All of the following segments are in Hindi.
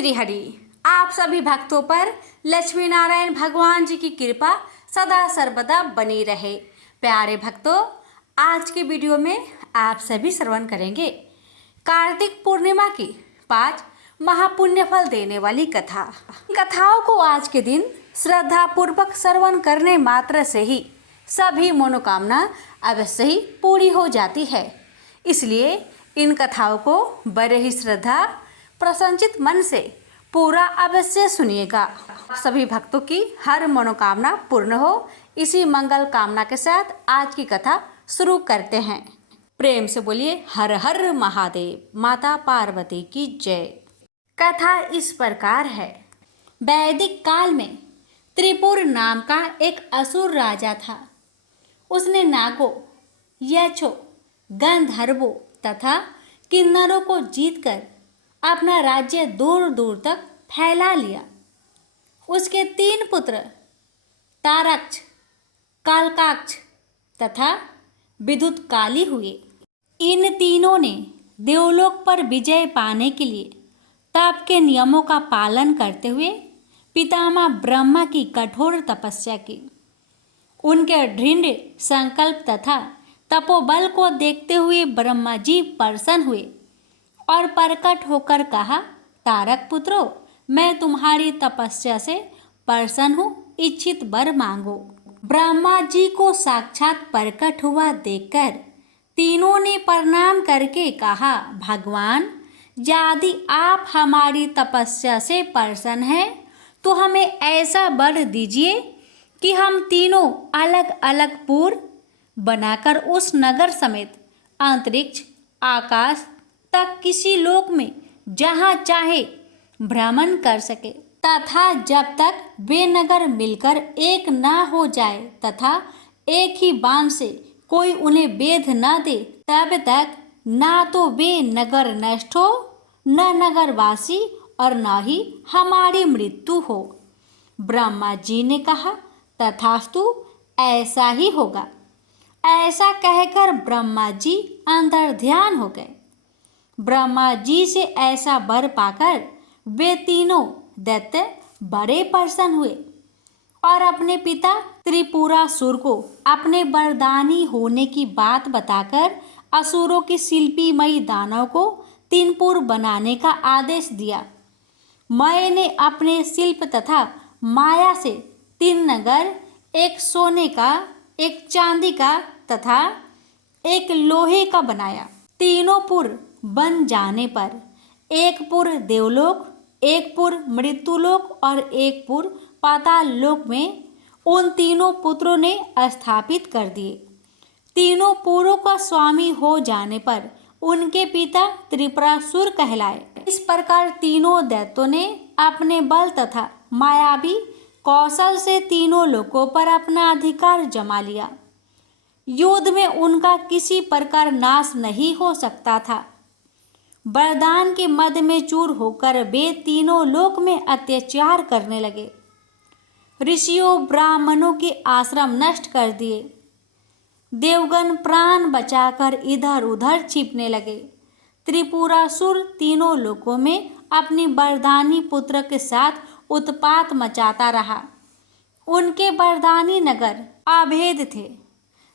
श्री हरि। आप सभी भक्तों पर लक्ष्मी नारायण भगवान जी की कृपा सदा सर्वदा बनी रहे। प्यारे भक्तों, आज के वीडियो में आप सभी श्रवण करेंगे कार्तिक पूर्णिमा की 5 महापुण्य फल देने वाली कथा। कथाओं को आज के दिन श्रद्धा पूर्वक श्रवण करने मात्र से ही सभी मनोकामना अवश्य ही पूरी हो जाती है। इसलिए इन कथाओं को बड़े ही श्रद्धा प्रसन्नचित मन से पूरा अवश्य सुनिएगा। सभी भक्तों की हर मनोकामना पूर्ण हो, इसी मंगल कामना के साथ आज की कथा शुरू करते हैं। प्रेम से बोलिए हर हर महादेव। माता पार्वती की जय। कथा इस प्रकार है। वैदिक काल में त्रिपुर नाम का एक असुर राजा था। उसने नागों, यक्षों, गंधर्वों तथा किन्नरों को जीतकर अपना राज्य दूर दूर तक फैला लिया। उसके 3 पुत्र तारक्ष, कालकाक्ष तथा विद्युत्काली हुए। इन तीनों ने देवलोक पर विजय पाने के लिए तप के नियमों का पालन करते हुए पितामह ब्रह्मा की कठोर तपस्या की। उनके दृढ़ संकल्प तथा तपोबल को देखते हुए ब्रह्मा जी प्रसन्न हुए और प्रकट होकर कहा, तारक पुत्रों, मैं तुम्हारी तपस्या से प्रसन्न हूँ, इच्छित वर मांगो। ब्रह्मा जी को साक्षात प्रकट हुआ देखकर तीनों ने प्रणाम करके कहा, भगवान, यदि आप हमारी तपस्या से प्रसन्न हैं तो हमें ऐसा वर दीजिए कि हम तीनों अलग अलग पुर बनाकर उस नगर समेत अंतरिक्ष, आकाश तक किसी लोक में जहाँ चाहे भ्रमण कर सके तथा जब तक वे नगर मिलकर एक ना हो जाए तथा एक ही बांध से कोई उन्हें बेध न दे, तब तक ना तो वे नगर नष्ट हो, न नगरवासी और न ही हमारी मृत्यु हो। ब्रह्मा जी ने कहा, तथास्तु, ऐसा ही होगा। ऐसा कहकर ब्रह्मा जी अंतर ध्यान हो गए। ब्रह्मा जी से ऐसा वर पाकर वे तीनों दैत्य बड़े प्रसन्न हुए और अपने पिता त्रिपुरासुर को अपने वरदानी होने की बात बताकर असुरों की शिल्पीमयी दानव को 3 पुर बनाने का आदेश दिया। मैंने अपने शिल्प तथा माया से 3 नगर, एक सोने का, एक चांदी का तथा एक लोहे का बनाया। तीनों पुर बन जाने पर एक पुर देवलोक, एक पुर मृत्युलोक और एक पुर पाताल लोक में उन तीनों पुत्रों ने स्थापित कर दिए। तीनों पुरों का स्वामी हो जाने पर उनके पिता त्रिपुरासुर कहलाए। इस प्रकार तीनों दैत्यों ने अपने बल तथा मायावी कौशल से तीनों लोकों पर अपना अधिकार जमा लिया। युद्ध में उनका किसी प्रकार नाश नहीं हो सकता था। वरदान के मद में चूर होकर वे तीनों लोक में अत्याचार करने लगे। ऋषियों ब्राह्मणों के आश्रम नष्ट कर दिए। देवगण प्राण बचाकर इधर उधर छिपने लगे। त्रिपुरासुर तीनों लोकों में अपनी वरदानी पुत्र के साथ उत्पात मचाता रहा। उनके वरदानी नगर अभेद थे।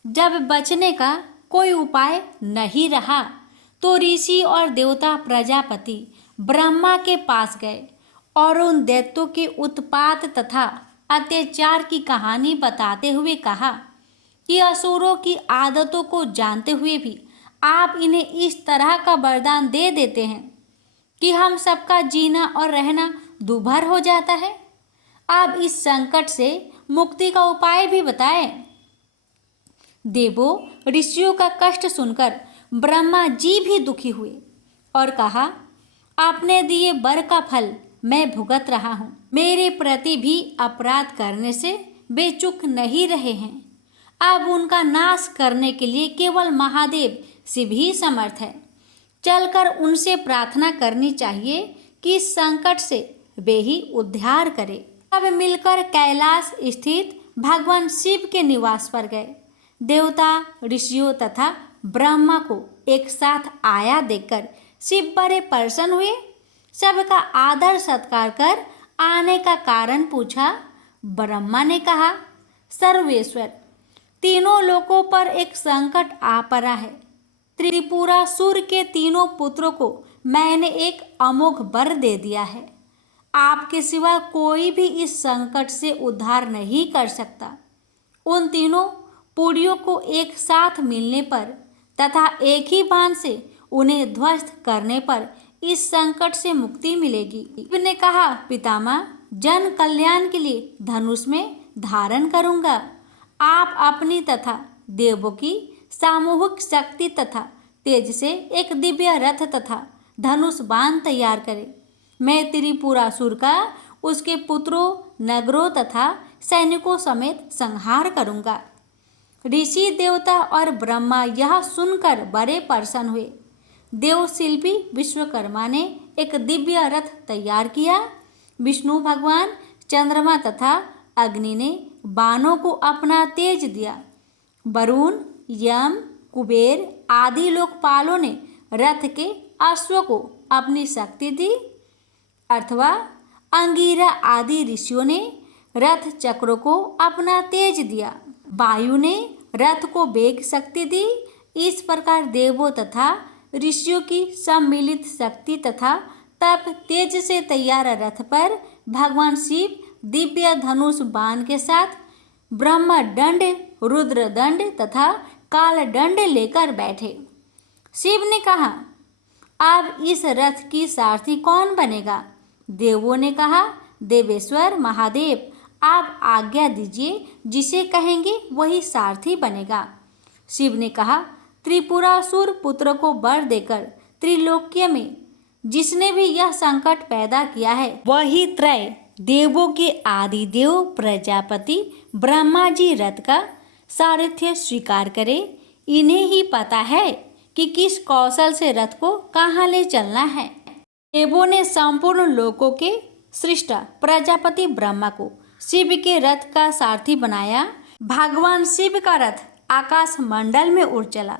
जब बचने का कोई उपाय नहीं रहा तो ऋषि और देवता प्रजापति ब्रह्मा के पास गए और उन दैत्यों के उत्पात तथा अत्याचार की कहानी बताते हुए कहा कि असुरों की आदतों को जानते हुए भी आप इन्हें इस तरह का वरदान दे देते हैं कि हम सबका जीना और रहना दूभर हो जाता है। आप इस संकट से मुक्ति का उपाय भी बताएं। देवों, ऋषियों का कष्ट सुनकर ब्रह्मा जी भी दुखी हुए और कहा, आपने दिए वर का फल मैं भुगत रहा हूँ। मेरे प्रति भी अपराध करने से वे चूक नहीं रहे हैं। अब उनका नाश करने के लिए केवल महादेव शिव ही समर्थ है। चलकर उनसे प्रार्थना करनी चाहिए कि इस संकट से वे ही उद्धार करें। अब मिलकर कैलाश स्थित भगवान शिव के निवास पर गए। देवता, ऋषियों तथा ब्रह्मा को एक साथ आया देखकर शिव बड़े प्रसन्न हुए। सबका आदर सत्कार कर आने का कारण पूछा। ब्रह्मा ने कहा, सर्वेश्वर, तीनों लोकों पर एक संकट आ पड़ा है। त्रिपुरासुर के तीनों पुत्रों को मैंने एक अमोघ वर दे दिया है। आपके सिवा कोई भी इस संकट से उद्धार नहीं कर सकता। उन तीनों पुड़ियों को एक साथ मिलने पर तथा एक ही बाण से उन्हें ध्वस्त करने पर इस संकट से मुक्ति मिलेगी। शिव ने कहा, पितामह, जन कल्याण के लिए धनुष में धारण करूंगा। आप अपनी तथा देवों की सामूहिक शक्ति तथा तेज से एक दिव्य रथ तथा धनुष बाण तैयार करें। मैं त्रिपुरासुर का उसके पुत्रों, नगरों तथा सैनिकों समेत संहार करूंगा। ऋषि, देवता और ब्रह्मा यह सुनकर बड़े प्रसन्न हुए। देवशिल्पी विश्वकर्मा ने एक दिव्य रथ तैयार किया। विष्णु भगवान, चंद्रमा तथा अग्नि ने बाणों को अपना तेज दिया। वरुण, यम, कुबेर आदि लोकपालों ने रथ के अश्व को अपनी शक्ति दी। अथवा अंगिरा आदि ऋषियों ने रथ चक्रों को अपना तेज दिया। वायु ने रथ को वेग शक्ति दी। इस प्रकार देवों तथा ऋषियों की सम्मिलित शक्ति तथा तप तेज से तैयार रथ पर भगवान शिव दिव्य धनुष बाण के साथ ब्रह्मदंड, रुद्रदंड तथा कालदंड लेकर बैठे। शिव ने कहा, अब इस रथ की सारथी कौन बनेगा? देवों ने कहा, देवेश्वर महादेव, आप आज्ञा दीजिए, जिसे कहेंगे वही सारथी बनेगा। शिव ने कहा, त्रिपुरासुर पुत्र को वर देकर त्रिलोक्य में जिसने भी यह संकट पैदा किया है वही त्रय देवों के आदि देव प्रजापति ब्रह्मा जी रथ का सारथ्य स्वीकार करे। इन्हें ही पता है कि किस कौशल से रथ को कहाँ ले चलना है। देवों ने संपूर्ण लोकों के सृष्टा प्रजापति ब्रह्मा को शिव के रथ का सारथी बनाया। भगवान शिव का रथ आकाश मंडल में उड़ चला।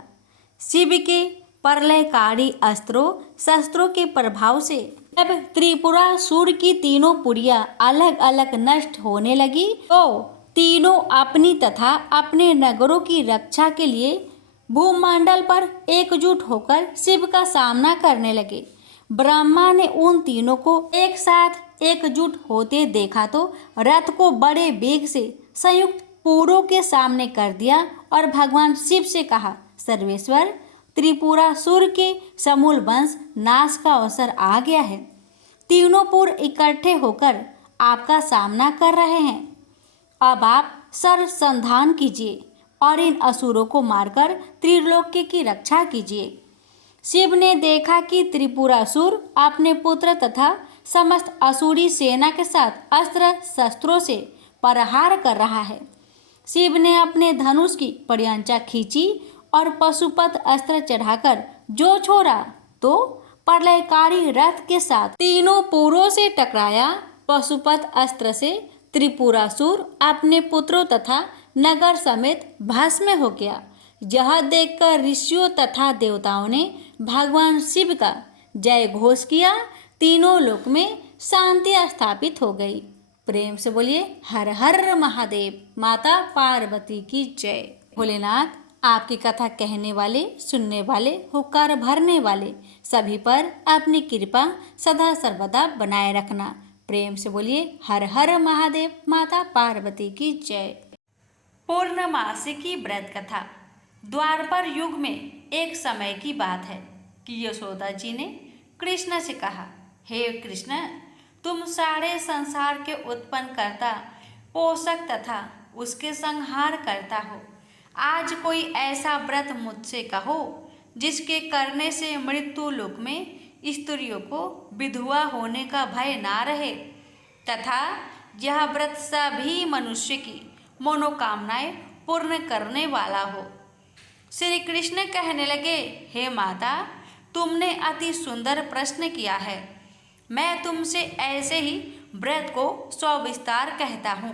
शिव के प्रलयकारी अस्त्रों शस्त्रों के प्रभाव से जब त्रिपुरासुर की तीनों पुड़ियां अलग अलग नष्ट होने लगी तो तीनों अपनी तथा अपने नगरों की रक्षा के लिए भूमंडल पर एकजुट होकर शिव का सामना करने लगे। ब्रह्मा ने उन तीनों को एक साथ एकजुट होते देखा तो रथ को बड़े वेग से संयुक्त पुरों के सामने कर दिया और भगवान शिव से कहा, सर्वेश्वर, त्रिपुरासुर के समूल वंश नाश का अवसर आ गया है। तीनों पुर इकट्ठे होकर आपका सामना कर रहे हैं। अब आप सरसंधान कीजिए और इन असुरों को मारकर त्रिलोक्य की रक्षा कीजिए। शिव ने देखा कि त्रिपुरासुर अपने पुत्र तथा समस्त असुरी सेना के साथ अस्त्र शस्त्रों से प्रहार कर रहा है। शिव ने अपने धनुष की पर्यंचा खींची और पशुपत अस्त्र चढ़ाकर जो छोड़ा तो प्रलयकारी रथ के साथ तीनों पुरों से टकराया। पशुपत अस्त्र से त्रिपुरासुर अपने पुत्रों तथा नगर समेत भस्म हो गया। यह देखकर ऋषियों तथा देवताओं ने भगवान शिव का जय घोष किया। तीनों लोक में शांति स्थापित हो गई। प्रेम से बोलिए हर हर महादेव। माता पार्वती की जय। भोलेनाथ, आपकी कथा कहने वाले, सुनने वाले, हुक्कार भरने वाले सभी पर अपनी कृपा सदा सर्वदा बनाए रखना। प्रेम से बोलिए हर हर महादेव। माता पार्वती की जय। पूर्णमासी की व्रत कथा। द्वापर युग में एक समय की बात है कि यशोदा जी ने कृष्ण से कहा, हे कृष्ण, तुम सारे संसार के उत्पन्न करता, पोषक तथा उसके संहार करता हो। आज कोई ऐसा व्रत मुझसे कहो जिसके करने से मृत्यु लोक में स्त्रियों को विधवा होने का भय ना रहे तथा यह व्रत सभी मनुष्य की मनोकामनाएं पूर्ण करने वाला हो। श्री कृष्ण कहने लगे, हे माता, तुमने अति सुंदर प्रश्न किया है। मैं तुमसे ऐसे ही व्रत को सविस्तार कहता हूँ।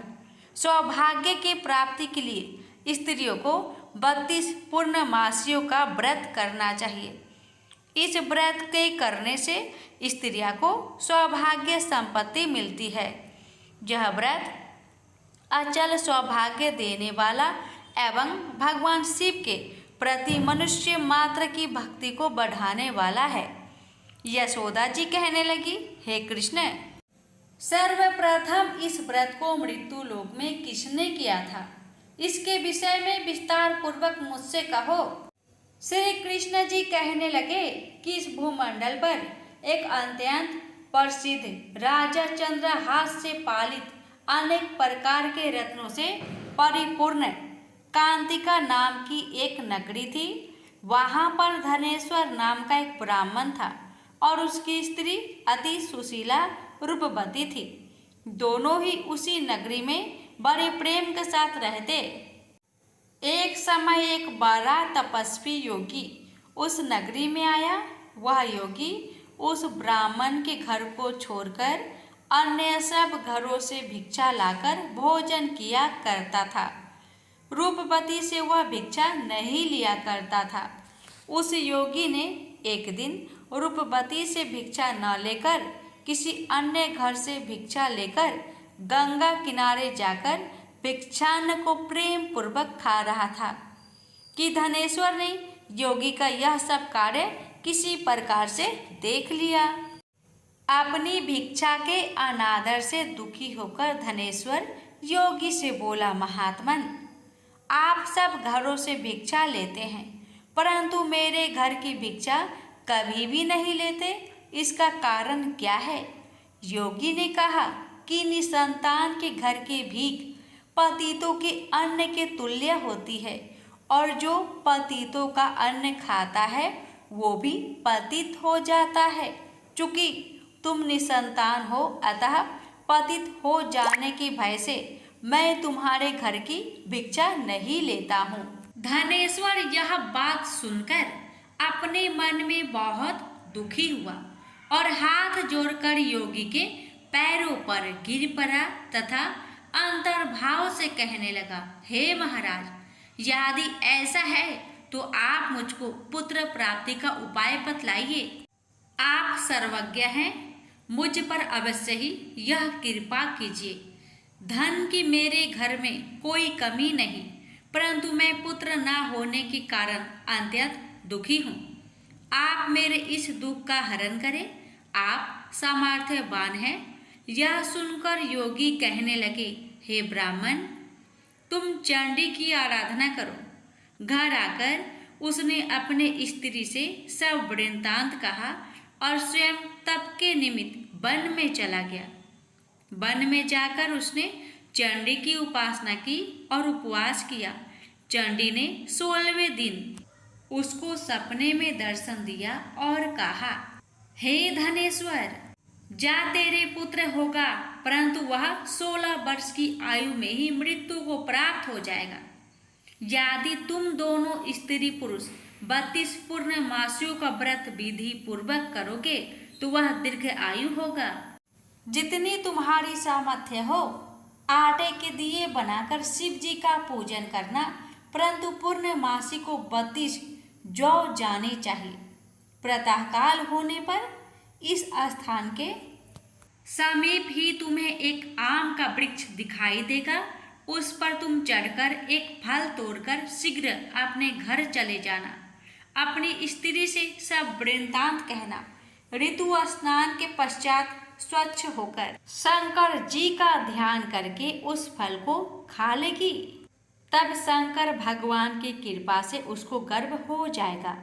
सौभाग्य की प्राप्ति के लिए स्त्रियों को 32 पूर्णमासियों का व्रत करना चाहिए। इस व्रत के करने से स्त्रियों को सौभाग्य संपत्ति मिलती है। यह व्रत अचल सौभाग्य देने वाला एवं भगवान शिव के प्रति मनुष्य मात्र की भक्ति को बढ़ाने वाला है। यशोदा जी कहने लगी, हे कृष्ण, सर्वप्रथम इस व्रत को मृत्यु लोक में किसने किया था? इसके विषय में विस्तार पूर्वक मुझसे कहो। श्री कृष्ण जी कहने लगे कि इस भूमंडल पर एक अत्यंत प्रसिद्ध राजा चंद्रहास से पालित अनेक प्रकार के रत्नों से परिपूर्ण कांतिका नाम की एक नगरी थी। वहां पर धनेश्वर नाम का एक ब्राह्मण था और उसकी स्त्री अति सुशीला रूपवती थी। दोनों ही उसी नगरी में बड़े प्रेम के साथ रहते। एक समय एक बड़ा तपस्वी योगी उस नगरी में आया। वह योगी उस ब्राह्मण के घर को छोड़कर अन्य सब घरों से भिक्षा लाकर भोजन किया करता था। रूपवती से वह भिक्षा नहीं लिया करता था। उस योगी ने एक दिन रूपवती से भिक्षा न लेकर किसी अन्य घर से भिक्षा लेकर गंगा किनारे जाकर भिक्षान्न को प्रेम पूर्वक खा रहा था कि धनेश्वर ने योगी का यह सब कार्य किसी प्रकार से देख लिया। अपनी भिक्षा के अनादर से दुखी होकर धनेश्वर योगी से बोला, महात्मन, आप सब घरों से भिक्षा लेते हैं परंतु मेरे घर की भिक्षा कभी भी नहीं लेते, इसका कारण क्या है? योगी ने कहा कि निसंतान के घर की भीख पतितों के अन्न के तुल्य होती है और जो पतितों का अन्न खाता है वो भी पतित हो जाता है। चूंकि तुम निसंतान हो अतः पतित हो जाने के भय से मैं तुम्हारे घर की भिक्षा नहीं लेता हूँ। धनेश्वर यह बात सुनकर अपने मन में बहुत दुखी हुआ और हाथ जोड़कर योगी के पैरों पर गिर पड़ा तथा अंतर्भाव से कहने लगा, हे महाराज, यदि ऐसा है तो आप मुझको पुत्र प्राप्ति का उपाय बतलाइए। आप सर्वज्ञ हैं, मुझ पर अवश्य ही यह कृपा कीजिए। धन की मेरे घर में कोई कमी नहीं परंतु मैं पुत्र न होने के कारण अत्यंत दुखी हूँ। आप मेरे इस दुख का हरण करें, आप सामर्थ्यवान हैं। यह सुनकर योगी कहने लगे, हे ब्राह्मण, तुम चंडी की आराधना करो। घर आकर उसने अपने स्त्री से सब वृत्तांत कहा और स्वयं तप के निमित्त वन में चला गया। वन में जाकर उसने चंडी की उपासना की और उपवास किया। चंडी ने 16वें दिन उसको सपने में दर्शन दिया और कहा, हे धनेश्वर, जा तेरे पुत्र होगा परंतु वह 16 वर्ष की आयु में ही मृत्यु को प्राप्त हो जाएगा। यदि तुम दोनों स्त्री पुरुष 32 पूर्ण मासियों का व्रत विधि पूर्वक करोगे तो वह दीर्घ आयु होगा। जितनी तुम्हारी सामर्थ्य हो आटे के दिए बनाकर शिव जी का पूजन करना, परंतु पूर्णमासी को 32 जौ जाने चाहिए। प्रातःकाल होने पर इस स्थान के समीप ही तुम्हें एक आम का वृक्ष दिखाई देगा। उस पर तुम चढ़कर एक फल तोड़कर शीघ्र अपने घर चले जाना। अपनी स्त्री से सब वृत्तांत कहना। ऋतु स्नान के पश्चात स्वच्छ होकर शंकर जी का ध्यान करके उस फल को खा लेगी। तब शंकर भगवान की कृपा से उसको गर्भ हो जाएगा।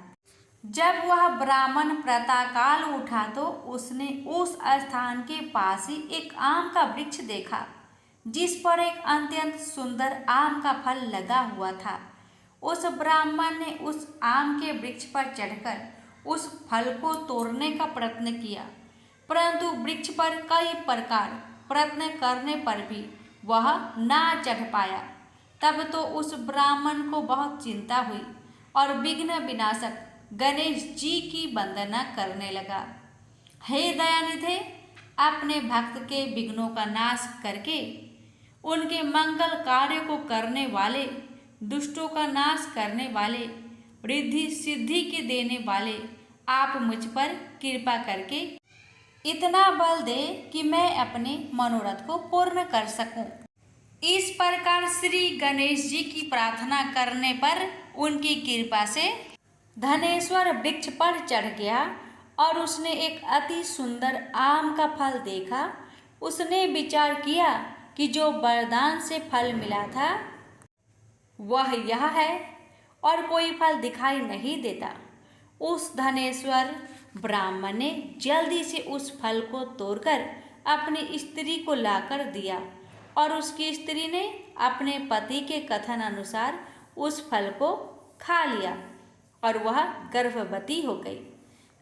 जब वह ब्राह्मण प्रातःकाल उठा तो उसने उस स्थान के पास ही एक आम का वृक्ष देखा जिस पर एक अत्यंत सुंदर आम का फल लगा हुआ था। उस ब्राह्मण ने उस आम के वृक्ष पर चढ़कर उस फल को तोड़ने का प्रयत्न किया, परंतु वृक्ष पर कई प्रकार प्रयत्न करने पर भी वह ना चढ़ पाया। तब तो उस ब्राह्मण को बहुत चिंता हुई और विघ्न विनाशक गणेश जी की वंदना करने लगा। हे दयानिधे, अपने भक्त के विघ्नों का नाश करके उनके मंगल कार्य को करने वाले, दुष्टों का नाश करने वाले, रिद्धि सिद्धि के देने वाले, आप मुझ पर कृपा करके इतना बल दे कि मैं अपने मनोरथ को पूर्ण कर सकूं। इस प्रकार श्री गणेश जी की प्रार्थना करने पर उनकी कृपा से धनेश्वर वृक्ष पर चढ़ गया और उसने एक अति सुंदर आम का फल देखा। उसने विचार किया कि जो वरदान से फल मिला था वह यह है और कोई फल दिखाई नहीं देता। उस धनेश्वर ब्राह्मण ने जल्दी से उस फल को तोड़कर अपनी स्त्री को लाकर दिया और उसकी स्त्री ने अपने पति के कथन अनुसार उस फल को खा लिया और वह गर्भवती हो गई।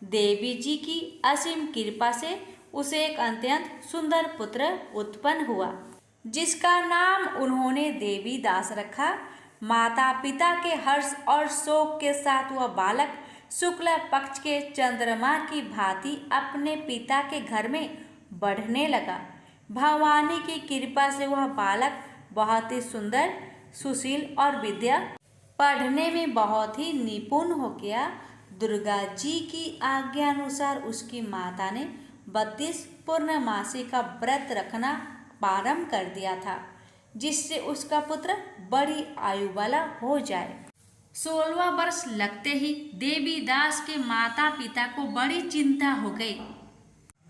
देवी जी की असीम कृपा से उसे एक अत्यंत सुंदर पुत्र उत्पन्न हुआ, जिसका नाम उन्होंने देवी दास रखा। माता पिता के हर्ष और शोक के साथ वह बालक शुक्ल पक्ष के चंद्रमा की भांति अपने पिता के घर में बढ़ने लगा। भवानी की कृपा से वह बालक बहुत ही सुंदर, सुशील और विद्या पढ़ने में बहुत ही निपुण हो गया। दुर्गा जी की आज्ञा अनुसार उसकी माता ने 32 पूर्णमासी का व्रत रखना प्रारंभ कर दिया था, जिससे उसका पुत्र बड़ी आयु वाला हो जाए। 16वां वर्ष लगते ही देवी दास के माता पिता को बड़ी चिंता हो गई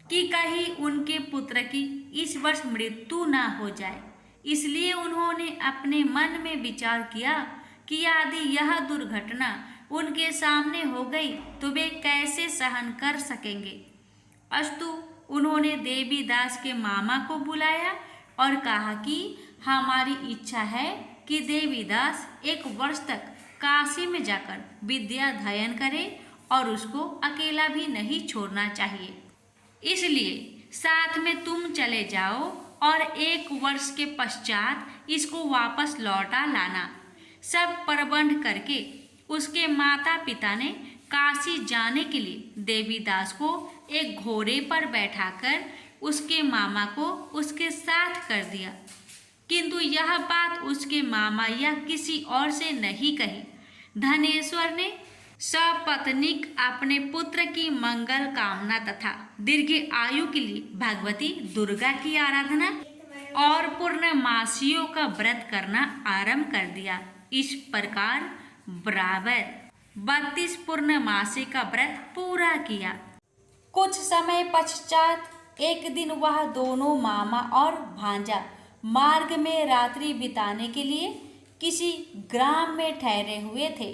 कि कहीं उनके पुत्र की इस वर्ष मृत्यु न हो जाए। इसलिए उन्होंने अपने मन में विचार किया कि यदि यह दुर्घटना उनके सामने हो गई तो वे कैसे सहन कर सकेंगे। अस्तु उन्होंने देवी दास के मामा को बुलाया और कहा कि हमारी इच्छा है कि देवी दास 1 वर्ष तक काशी में जाकर विद्या अध्ययन करे और उसको अकेला भी नहीं छोड़ना चाहिए। इसलिए साथ में तुम चले जाओ और 1 वर्ष के पश्चात इसको वापस लौटा लाना। सब प्रबंध करके उसके माता पिता ने काशी जाने के लिए देवी दास को एक घोड़े पर बैठाकर उसके मामा को उसके साथ कर दिया, किंतु यह बात उसके मामा या किसी और से नहीं कही। धनेश्वर ने सपत्नीक अपने पुत्र की मंगल कामना तथा दीर्घ आयु के लिए भगवती दुर्गा की आराधना और पूर्णमासियों का व्रत करना आरंभ कर दिया। इस प्रकार बराबर 32 पूर्णमासी का व्रत पूरा किया। कुछ समय पश्चात एक दिन वह दोनों मामा और भांजा मार्ग में रात्रि बिताने के लिए किसी ग्राम में ठहरे हुए थे।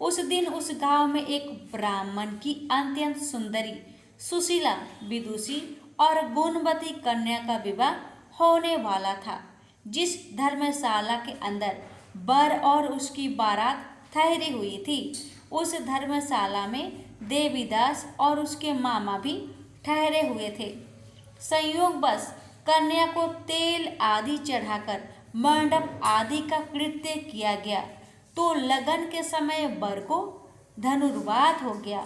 उस दिन उस गांव में एक ब्राह्मण की अत्यंत सुंदरी, सुशीला, विदुषी और गुणवती कन्या का विवाह होने वाला था। जिस धर्मशाला के अंदर वर और उसकी बारात ठहरी हुई थी, उस धर्मशाला में देवीदास और उसके मामा भी ठहरे हुए थे। संयोगवश कन्या को तेल आदि चढ़ाकर मंडप आदि का कृत्य किया गया तो लगन के समय वर को धनुर्वात हो गया।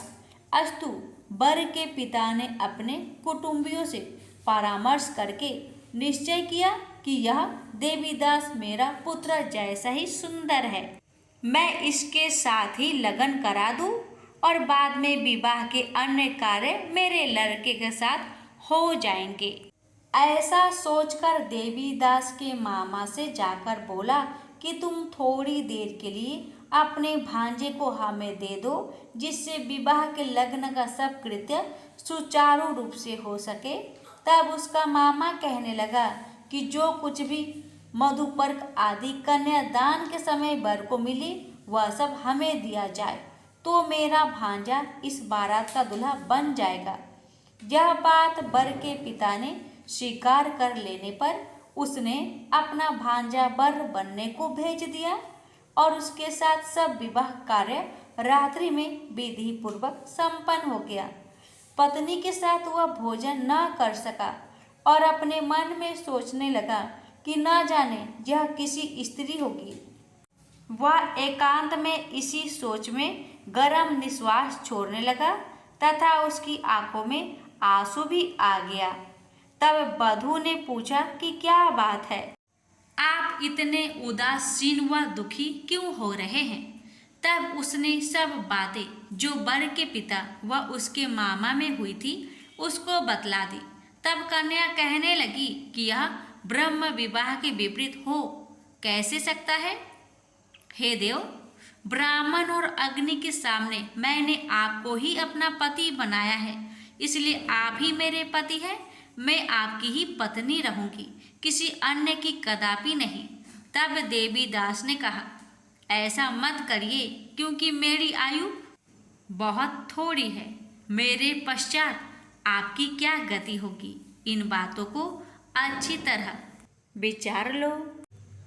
अस्तु वर के पिता ने अपने कुटुंबियों से परामर्श करके निश्चय किया कि यह देवीदास मेरा पुत्र जैसा ही सुंदर है, मैं इसके साथ ही लगन करा दूं और बाद में विवाह के अन्य कार्य मेरे लड़के के साथ हो जाएंगे। ऐसा सोचकर देवीदास के मामा से जाकर बोला कि तुम थोड़ी देर के लिए अपने भांजे को हमें दे दो, जिससे विवाह के लग्न का सब कृत्य सुचारू रूप से हो सके। तब उसका मामा कहने लगा कि जो कुछ भी मधुपर्क आदि कन्यादान के समय वर को मिली वह सब हमें दिया जाए तो मेरा भांजा इस बारात का दूल्हा बन जाएगा। यह बात वर के पिता ने स्वीकार कर लेने पर उसने अपना भांजा वर बनने को भेज दिया और उसके साथ सब विवाह कार्य रात्रि में विधि पूर्वक संपन्न हो गया। पत्नी के साथ वह भोजन न कर सका और अपने मन में सोचने लगा कि न जाने यह किसी स्त्री होगी। वह एकांत में इसी सोच में गरम निश्वास छोड़ने लगा तथा उसकी आंखों में आंसू भी आ गया। तब वधू ने पूछा कि क्या बात है, आप इतने उदासीन व दुखी क्यों हो रहे हैं? तब उसने सब बातें जो वर के पिता व उसके मामा में हुई थी उसको बतला दी। तब कन्या कहने लगी कि यह ब्रह्म विवाह के विपरीत हो कैसे सकता है। हे देव, ब्राह्मण और अग्नि के सामने मैंने आपको ही अपना पति बनाया है, इसलिए आप ही मेरे पति हैं। मैं आपकी ही पत्नी रहूंगी, किसी अन्य की कदापि नहीं। तब देवी दास ने कहा, ऐसा मत करिए, क्योंकि मेरी आयु बहुत थोड़ी है। मेरे पश्चात आपकी क्या गति होगी, इन बातों को अच्छी तरह विचार लो।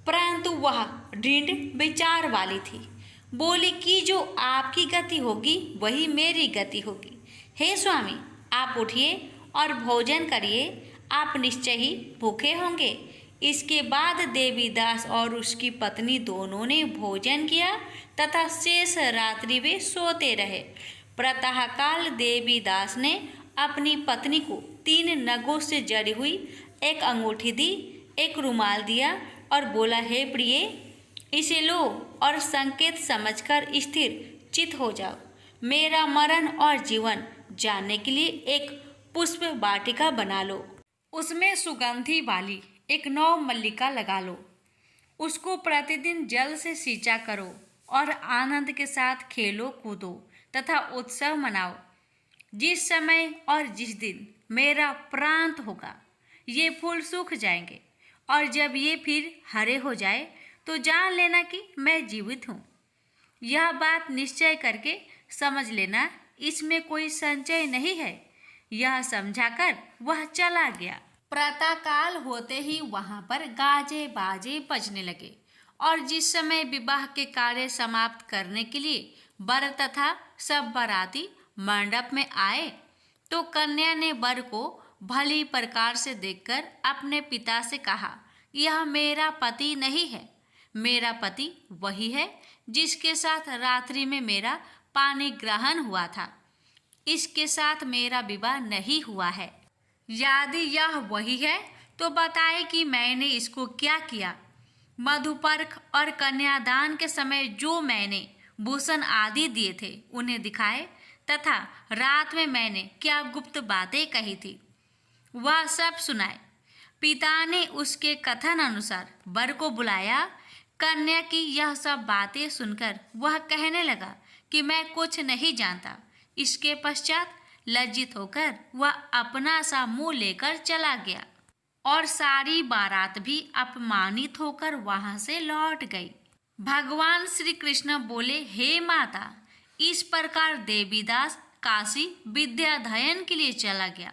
परंतु वह दृढ़ विचार वाली थी। बोली कि जो आपकी गति होगी वही मेरी गति होगी। हे स्वामी, आप उठिए और भोजन करिए, आप निश्चय ही भूखे होंगे। इसके बाद देवीदास और उसकी पत्नी दोनों ने भोजन किया तथा शेष रात्रि वे सोते रहे। प्रातःकाल देवीदास ने अपनी पत्नी को 3 नगों से जड़ी हुई एक अंगूठी दी, एक रुमाल दिया और बोला, हे प्रिय, इसे लो और संकेत समझकर स्थिर चित हो जाओ। मेरा मरण और जीवन जानने के लिए एक पुष्प वाटिका बना लो। उसमें सुगंधी वाली एक नौ मल्लिका लगा लो। उसको प्रतिदिन जल से सींचा करो और आनंद के साथ खेलो कूदो तथा उत्सव मनाओ। जिस समय और जिस दिन मेरा प्रांत होगा ये फूल सूख जाएंगे, और जब ये फिर हरे हो जाए तो जान लेना कि मैं जीवित हूँ। यह बात निश्चय करके समझ लेना, इसमें कोई संचय नहीं है। यह समझाकर वह चला गया। प्रातःकाल होते ही वहां पर गाजे बाजे बजने लगे, और जिस समय विवाह के कार्य समाप्त करने के लिए वर तथा सब बाराती मंडप में आए तो कन्या ने वर को भली प्रकार से देखकर अपने पिता से कहा, यह मेरा पति नहीं है। मेरा पति वही है जिसके साथ रात्रि में मेरा पानी ग्रहण हुआ था। इसके साथ मेरा विवाह नहीं हुआ है। यदि यह वही है तो बताए कि मैंने इसको क्या किया। मधुपर्क और कन्यादान के समय जो मैंने भूषण आदि दिए थे उन्हें दिखाए, तथा रात में मैंने क्या गुप्त बातें कही थी वह सब सुनाए। पिता ने उसके कथन अनुसार वर को बुलाया। कन्या की यह सब बातें सुनकर वह कहने लगा कि मैं कुछ नहीं जानता। इसके पश्चात लज्जित होकर वह अपना सा मुंह लेकर चला गया, और सारी बारात भी अपमानित होकर वहां से लौट गई। भगवान श्री कृष्ण बोले, हे माता, इस प्रकार देवीदास काशी विद्याध्ययन के लिए चला गया।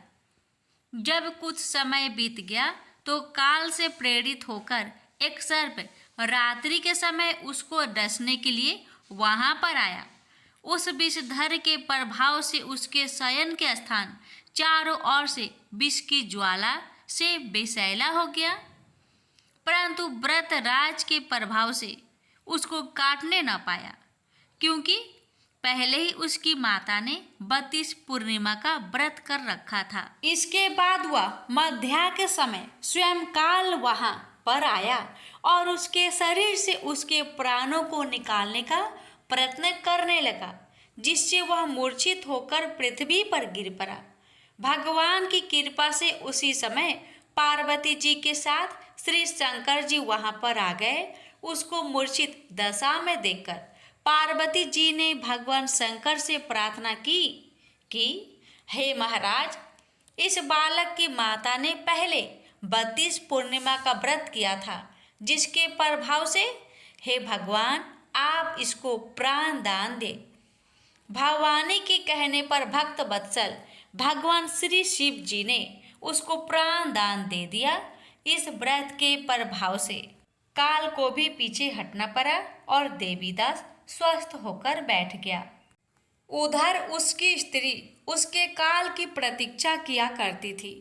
जब कुछ समय बीत गया तो काल से प्रेरित होकर एक सर्प रात्रि के समय उसको डसने के लिए वहां पर आया। उस विषधर के प्रभाव से उसके शयन के स्थान चारों ओर से विष की ज्वाला से विषैला हो गया, परंतु व्रत राज के प्रभाव से उसको काटने न पाया, क्योंकि पहले ही उसकी माता ने 32 पूर्णिमा का व्रत कर रखा था। इसके बाद वह मध्या के समय स्वयं काल वहां पर आया और उसके शरीर से उसके प्राणों को निकालने का प्रयत्न करने लगा, जिससे वह मूर्छित होकर पृथ्वी पर गिर पड़ा। भगवान की कृपा से उसी समय पार्वती जी के साथ श्री शंकर जी वहां पर आ गए। उसको मूर्छित दशा में देखकर पार्वती जी ने भगवान शंकर से प्रार्थना की कि हे महाराज, इस बालक की माता ने पहले 32 पूर्णिमा का व्रत किया था, जिसके प्रभाव से हे भगवान आप इसको प्राण दान दे। भवानी के कहने पर भक्त वत्सल भगवान श्री शिव जी ने उसको प्राण दान दे दिया। इस व्रत के प्रभाव से काल को भी पीछे हटना पड़ा और देवीदास स्वस्थ होकर बैठ गया। उधर उसकी स्त्री उसके काल की प्रतीक्षा किया करती थी।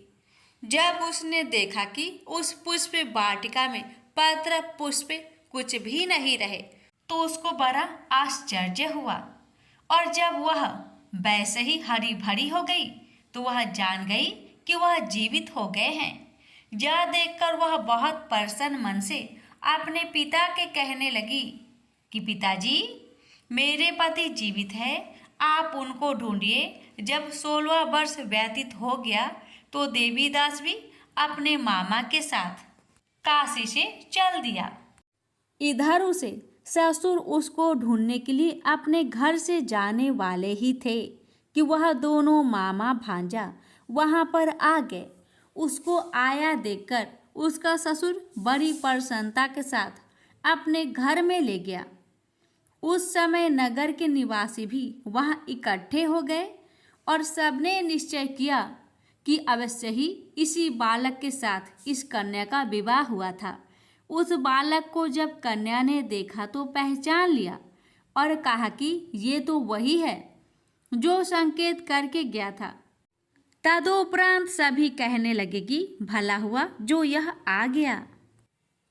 जब उसने देखा कि उस पुष्प वाटिका में पत्र पुष्प कुछ भी नहीं रहे तो उसको बड़ा आश्चर्य हुआ, और जब वह वैसे ही हरी भरी हो गई तो वह जान गई कि वह जीवित हो गए हैं। यह देखकर वह बहुत प्रसन्न मन से अपने पिता के कहने लगी कि पिताजी, मेरे पति जीवित है, आप उनको ढूंढिए। जब 16 वर्ष व्यतीत हो गया तो देवीदास भी अपने मामा के साथ काशी से चल दिया। इधर उसे ससुर उसको ढूंढने के लिए अपने घर से जाने वाले ही थे कि वह दोनों मामा भांजा वहां पर आ गए। उसको आया देखकर उसका ससुर बड़ी प्रसन्नता के साथ अपने घर में ले गया। उस समय नगर के निवासी भी वहां इकट्ठे हो गए और सबने निश्चय किया कि अवश्य ही इसी बालक के साथ इस कन्या का विवाह हुआ था। उस बालक को जब कन्या ने देखा तो पहचान लिया और कहा कि ये तो वही है जो संकेत करके गया था। तदुपरांत सभी कहने लगे कि भला हुआ जो यह आ गया,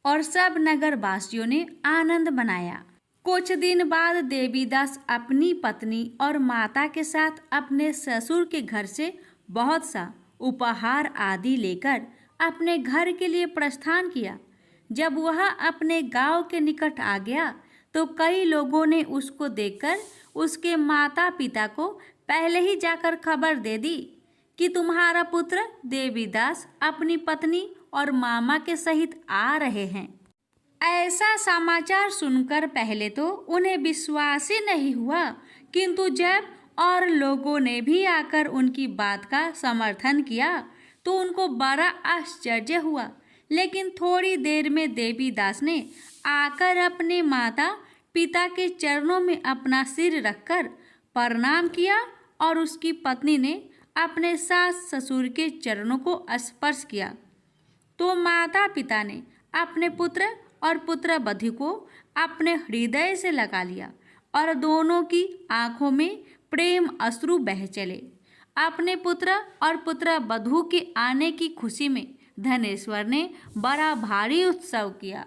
और सब नगरवासियों ने आनंद मनाया। कुछ दिन बाद देवीदास अपनी पत्नी और माता के साथ अपने ससुर के घर से बहुत सा उपहार आदि लेकर अपने घर के लिए प्रस्थान किया। जब वह अपने गांव के निकट आ गया तो कई लोगों ने उसको देखकर उसके माता पिता को पहले ही जाकर खबर दे दी कि तुम्हारा पुत्र देवीदास अपनी पत्नी और मामा के सहित आ रहे हैं। ऐसा समाचार सुनकर पहले तो उन्हें विश्वास ही नहीं हुआ, किंतु जब और लोगों ने भी आकर उनकी बात का समर्थन किया तो उनको बड़ा आश्चर्य हुआ। लेकिन थोड़ी देर में देवीदास ने आकर अपने माता पिता के चरणों में अपना सिर रखकर प्रणाम किया और उसकी पत्नी ने अपने सास ससुर के चरणों को स्पर्श किया तो माता पिता ने अपने पुत्र और पुत्रवधू को अपने हृदय से लगा लिया और दोनों की आंखों में प्रेम अश्रु बह चले। अपने पुत्र और पुत्रवधू के आने की खुशी में धनेश्वर ने बड़ा भारी उत्सव किया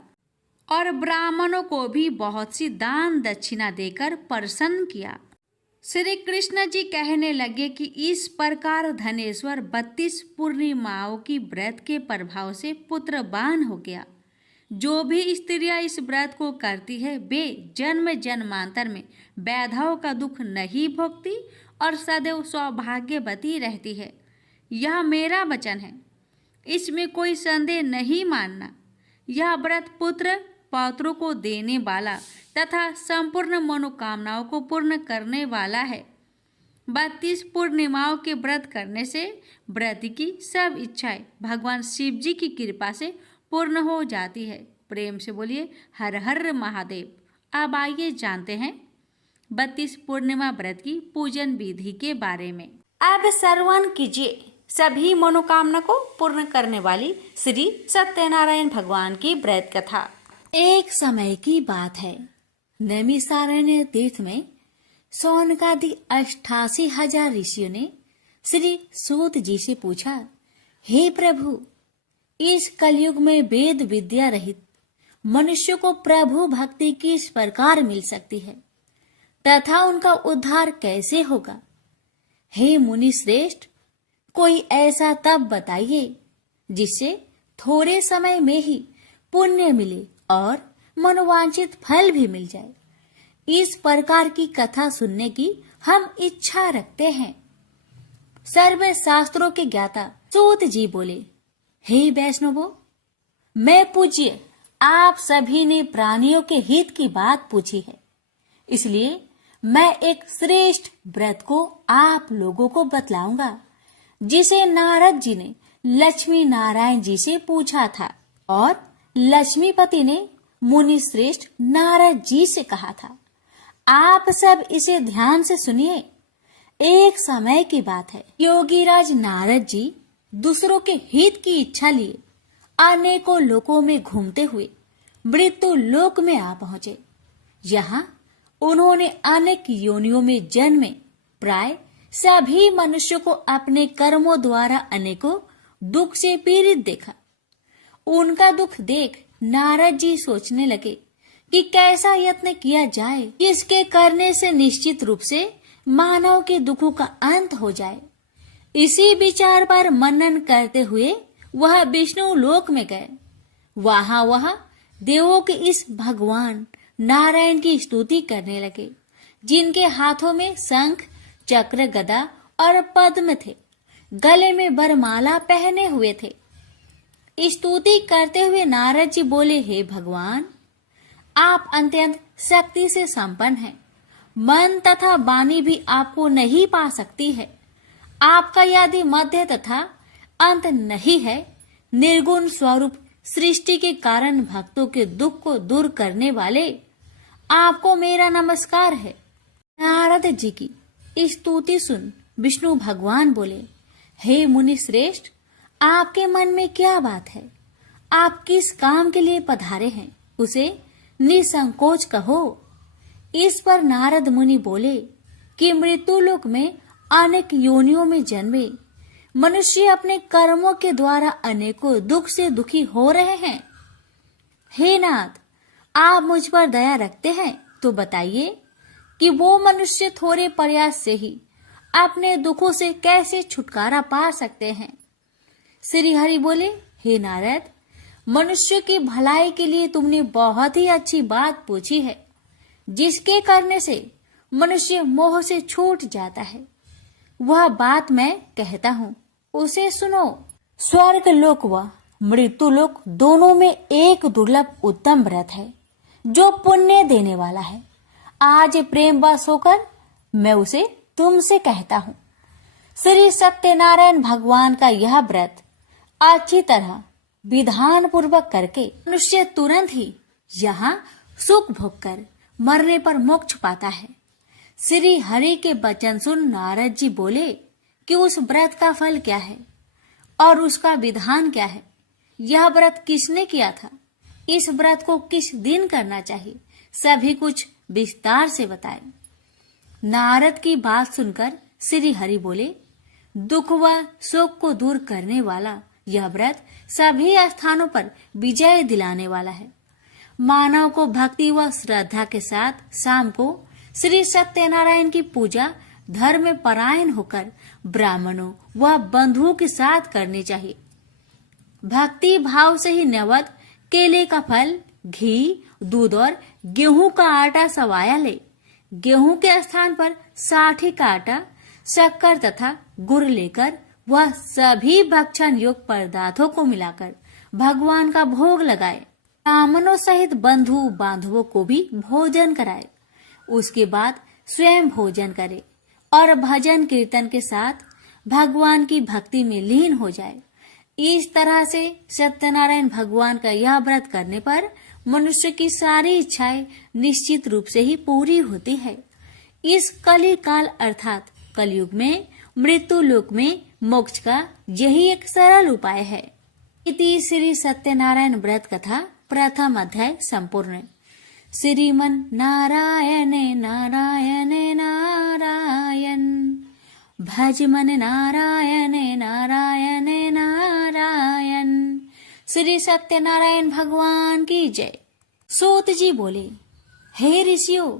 और ब्राह्मणों को भी बहुत सी दान दक्षिणा देकर प्रसन्न किया। श्री कृष्ण जी कहने लगे कि इस प्रकार धनेश्वर 32 पूर्णिमाओं की व्रत के प्रभाव से पुत्रवान हो गया। जो भी स्त्रियां इस व्रत को करती है वे जन्म जन्मांतर में वैधव का दुख नहीं भोगती और सदैव सौभाग्यवती रहती है। यह मेरा वचन है, इसमें कोई संदेह नहीं मानना। यह व्रत पुत्र पौत्रों को देने वाला तथा संपूर्ण मनोकामनाओं को पूर्ण करने वाला है। 32 पूर्णिमाओं के व्रत करने से व्रत की सब इच्छाएं भगवान शिव जी की कृपा से पूर्ण हो जाती है। प्रेम से बोलिए हर हर महादेव। अब आइए जानते हैं 32 पूर्णिमा व्रत की पूजन विधि के बारे में। अब श्रवण कीजिए सभी मनोकामना को पूर्ण करने वाली श्री सत्यनारायण भगवान की व्रत कथा। एक समय की बात है, नैमिषारण्य तीर्थ में सौनकादि 88,000 ऋषियों ने श्री सूत जी से पूछा, हे प्रभु, इस कलयुग में वेद विद्या रहित मनुष्य को प्रभु भक्ति किस प्रकार मिल सकती है तथा उनका उद्धार कैसे होगा? हे मुनि श्रेष्ठ, कोई ऐसा तप बताइए जिससे थोड़े समय में ही पुण्य मिले और मनोवांछित फल भी मिल जाए। इस प्रकार की कथा सुनने की हम इच्छा रखते हैं। सर्व शास्त्रों के ज्ञाता सूत जी बोले, हे वैष्णवों, मैं पूज्य आप सभी ने प्राणियों के हित की बात पूछी है, इसलिए मैं एक श्रेष्ठ व्रत को आप लोगों को बतलाऊंगा जिसे नारद जी ने लक्ष्मी नारायण जी से पूछा था और लक्ष्मीपति ने मुनि श्रेष्ठ नारद जी से कहा था। आप सब इसे ध्यान से सुनिए। एक समय की बात है, योगीराज नारद जी दूसरों के हित की इच्छा लिए अनेकों लोकों में घूमते हुए मृत्यु लोक में आ पहुंचे। यहाँ उन्होंने अनेक योनियों में जन्मे प्राय सभी मनुष्यों को अपने कर्मों द्वारा अनेकों दुख से पीड़ित देखा। उनका दुख देख नारद जी सोचने लगे कि कैसा यत्न किया जाए इसके करने से निश्चित रूप से मानव के दुखों का अंत हो जाए। इसी विचार पर मनन करते हुए वह विष्णु लोक में गए। वहां देवों के इस भगवान नारायण की स्तुति करने लगे जिनके हाथों में शंख, चक्र, गदा और पद्म थे, गले में वरमाला पहने हुए थे। स्तुति करते हुए नारद जी बोले, हे भगवान, आप अत्यंत शक्ति से संपन्न हैं। मन तथा वाणी भी आपको नहीं पा सकती है। आपका यदि मध्य तथा अंत नहीं है। निर्गुण स्वरूप सृष्टि के कारण भक्तों के दुख को दूर करने वाले आपको मेरा नमस्कार है। नारद जी की स्तुति सुन विष्णु भगवान बोले, हे मुनि श्रेष्ठ, आपके मन में क्या बात है? आप किस काम के लिए पधारे हैं? उसे निसंकोच कहो। इस पर नारद मुनि बोले कि मृत्यु लोक में अनेक योनियों में जन्मे मनुष्य अपने कर्मों के द्वारा अनेकों दुख से दुखी हो रहे हैं। हे नाथ, आप मुझ पर दया रखते हैं तो बताइए कि वो मनुष्य थोड़े प्रयास से ही अपने दुखों से कैसे छुटकारा पा सकते हैं। श्री हरि बोले, हे नारद, मनुष्य की भलाई के लिए तुमने बहुत ही अच्छी बात पूछी है, जिसके करने से मनुष्य मोह से छूट जाता है। वह बात मैं कहता हूँ, उसे सुनो। स्वर्ग लोक व मृत्यु लोक दोनों में एक दुर्लभ उत्तम व्रत है जो पुण्य देने वाला है। आज प्रेम वश होकर मैं उसे तुमसे कहता हूँ। श्री सत्यनारायण भगवान का यह व्रत अच्छी तरह विधान पूर्वक करके मनुष्य तुरंत ही यहाँ सुख भोग कर मरने पर मोक्ष पाता है। श्री हरि के वचन सुन नारद जी बोले कि उस व्रत का फल क्या है और उसका विधान क्या है। यह व्रत किसने किया था, इस व्रत को किस दिन करना चाहिए, सभी कुछ विस्तार से बताए। नारद की बात सुनकर श्री हरि बोले, दुख व शोक को दूर करने वाला यह व्रत सभी स्थानों पर विजय दिलाने वाला है। मानव को भक्ति व श्रद्धा के साथ शाम को श्री सत्यनारायण की पूजा धर्म में परायण होकर ब्राह्मणों व बंधुओं के साथ करनी चाहिए। भक्ति भाव से ही नैवेद्य केले का फल, घी, दूध और गेहूं का आटा सवाया ले। गेहूं के स्थान पर साठी का आटा, शक्कर तथा गुड़ लेकर वह सभी भक्षण योग्य पदार्थों को मिलाकर भगवान का भोग लगाए। ब्राह्मणों सहित बंधु बांधवों को भी भोजन कराए। उसके बाद स्वयं भोजन करे और भजन कीर्तन के साथ भगवान की भक्ति में लीन हो जाए। इस तरह से सत्यनारायण भगवान का यह व्रत करने पर मनुष्य की सारी इच्छाएं निश्चित रूप से ही पूरी होती है। इस कली काल अर्थात कलयुग में मृत्यु लोक में मोक्ष का यही एक सरल उपाय है। इति श्री सत्यनारायण व्रत कथा प्रथम अध्याय संपूर्ण। श्रीमन नारायणे नारायणे नारायण, भज मन नारायणे नारायणे नारायण। श्री सत्यनारायण भगवान की जय। सूत जी बोले, हे ऋषियों,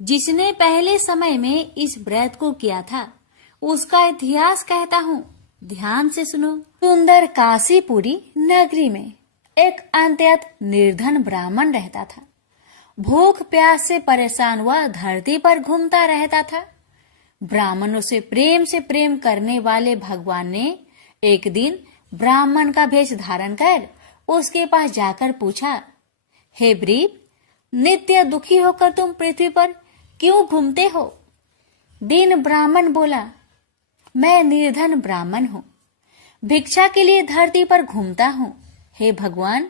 जिसने पहले समय में इस व्रत को किया था उसका इतिहास कहता हूँ, ध्यान से सुनो। सुंदर काशीपुरी नगरी में एक अत्यंत निर्धन ब्राह्मण रहता था। भूख प्यास से परेशान हुआ धरती पर घूमता रहता था। ब्राह्मणों से प्रेम करने वाले भगवान ने एक दिन ब्राह्मण का भेष धारण कर उसके पास जाकर पूछा, हे ब्रीप, नित्य दुखी होकर तुम पृथ्वी पर क्यों घूमते हो? दीन ब्राह्मण बोला, मैं निर्धन ब्राह्मण हूँ, भिक्षा के लिए धरती पर घूमता हूँ। हे भगवान,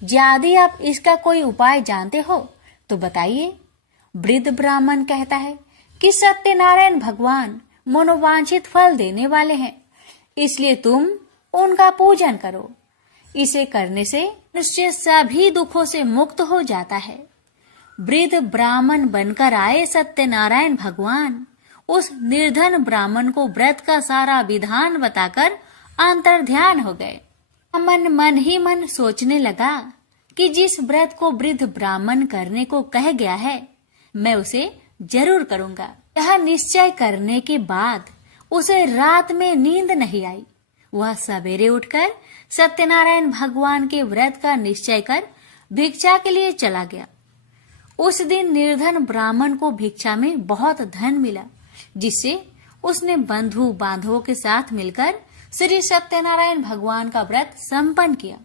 यदि आप इसका कोई उपाय जानते हो तो बताइए। वृद्ध ब्राह्मण कहता है कि सत्यनारायण भगवान मनोवांछित फल देने वाले हैं, इसलिए तुम उनका पूजन करो। इसे करने से मनुष्य सभी दुखों से मुक्त हो जाता है। वृद्ध ब्राह्मण बनकर आए सत्यनारायण भगवान उस निर्धन ब्राह्मण को व्रत का सारा विधान बताकर अंतर्ध्यान हो गए। मन ही मन सोचने लगा कि जिस व्रत को वृद्ध ब्राह्मण करने को कह गया है मैं उसे जरूर करूंगा। यह निश्चय करने के बाद उसे रात में नींद नहीं आई। वह सवेरे उठकर सत्यनारायण भगवान के व्रत का निश्चय कर भिक्षा के लिए चला गया। उस दिन निर्धन ब्राह्मण को भिक्षा में बहुत धन मिला, जिससे उसने बंधु बांधवों के साथ मिलकर श्री सत्यनारायण भगवान का व्रत संपन्न किया।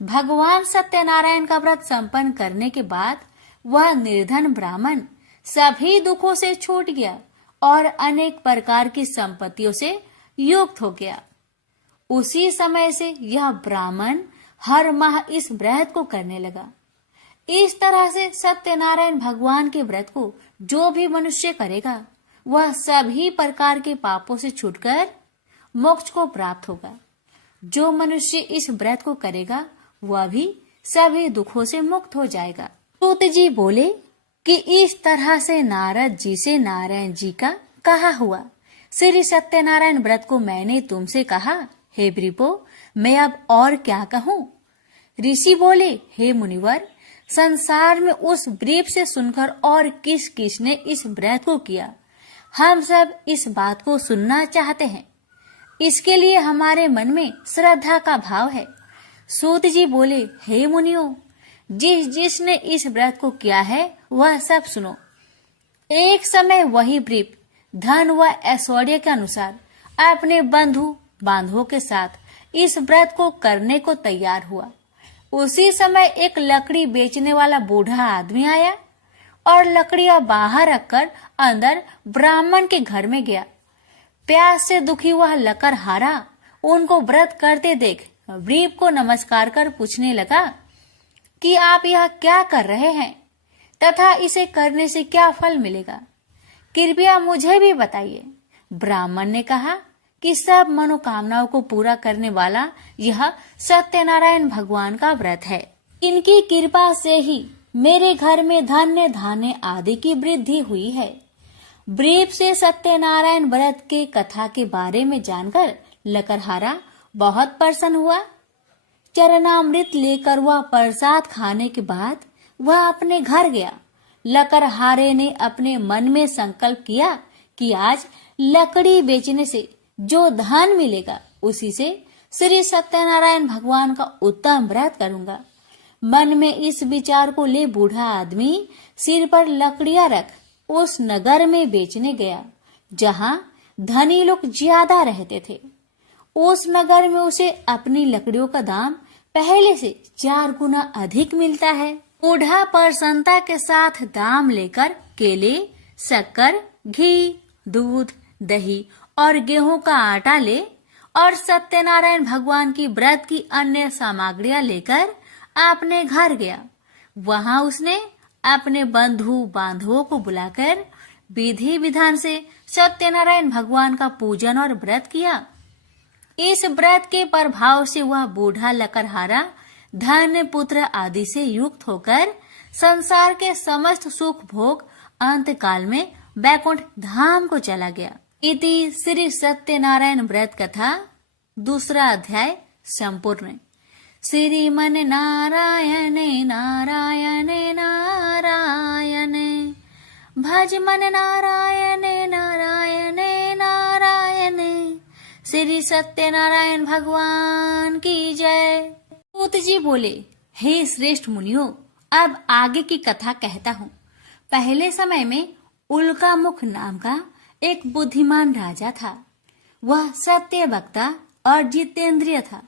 भगवान सत्यनारायण का व्रत संपन्न करने के बाद वह निर्धन ब्राह्मण सभी दुखों से छूट गया और अनेक प्रकार की संपत्तियों से युक्त हो गया। उसी समय से यह ब्राह्मण हर माह इस व्रत को करने लगा। इस तरह से सत्यनारायण भगवान के व्रत को जो भी मनुष्य करेगा वह सभी प्रकार के पापों से छूटकर मोक्ष को प्राप्त होगा। जो मनुष्य इस व्रत को करेगा वह भी सभी दुखों से मुक्त हो जाएगा। सूत जी बोले कि इस तरह से नारद जी से नारायण जी का कहा हुआ श्री सत्यनारायण व्रत को मैंने तुमसे कहा, हे वृपो, मैं अब और क्या कहूँ। ऋषि बोले, हे मुनिवर, संसार में उस व्रीप से सुनकर और किस किस ने इस व्रत को किया, हम सब इस बात को सुनना चाहते हैं। इसके लिए हमारे मन में श्रद्धा का भाव है। सूत जी बोले, हे मुनियों, जिसने इस व्रत को किया है वह सब सुनो। एक समय वही व्रीप धन व ऐश्वर्य के अनुसार अपने बंधु बांधवों के साथ इस व्रत को करने को तैयार हुआ। उसी समय एक लकड़ी बेचने वाला बूढ़ा आदमी आया और लकड़ियां बाहर रखकर अंदर ब्राह्मण के घर में गया। प्यास से दुखी वह लकड़हारा उनको व्रत करते देख व्रीप को नमस्कार कर पूछने लगा कि आप यह क्या कर रहे हैं तथा इसे करने से क्या फल मिलेगा, कृपया मुझे भी बताइए। ब्राह्मण ने कहा कि सब मनोकामनाओं को पूरा करने वाला यह सत्यनारायण भगवान का व्रत है। इनकी कृपा से ही मेरे घर में धन्य धान्य आदि की वृद्धि हुई है। व्रीप से सत्यनारायण व्रत के कथा के बारे में जानकर लकड़हारा बहुत प्रसन्न हुआ। चरणामृत लेकर वह प्रसाद खाने के बाद वह अपने घर गया। लकड़हारे ने अपने मन में संकल्प किया कि आज लकड़ी बेचने से जो धन मिलेगा उसी से श्री सत्यनारायण भगवान का उत्तम व्रत करूंगा। मन में इस विचार को ले बूढ़ा आदमी सिर पर लकड़ियां रख उस नगर में बेचने गया जहां धनी लोग ज्यादा रहते थे। उस नगर में उसे अपनी लकड़ियों का दाम पहले से 4 गुना अधिक मिलता है। बूढ़ा प्रसन्नता के साथ दाम लेकर केले, शक्कर, घी, दूध, दही और गेहूं का आटा ले और सत्यनारायण भगवान की व्रत की अन्य सामग्रियां लेकर अपने घर गया। वहां उसने अपने बंधु बांधवों को बुलाकर विधि विधान से सत्यनारायण भगवान का पूजन और व्रत किया। इस व्रत के प्रभाव से वह बूढ़ा लकड़हारा धन पुत्र आदि से युक्त होकर संसार के समस्त सुख भोग अंत काल में बैकुंठ धाम को चला गया। इति श्री सत्यनारायण व्रत कथा 2 अध्याय संपूर्ण। श्रीमन नारायण नारायण नारायण भज मन नारायण नारायण नारायण। श्री सत्यनारायण भगवान की जय। सूत जी बोले, हे श्रेष्ठ मुनियों, अब आगे की कथा कहता हूँ। पहले समय में उल्कामुख नाम का एक बुद्धिमान राजा था। वह सत्य वक्ता और जितेंद्रिय था।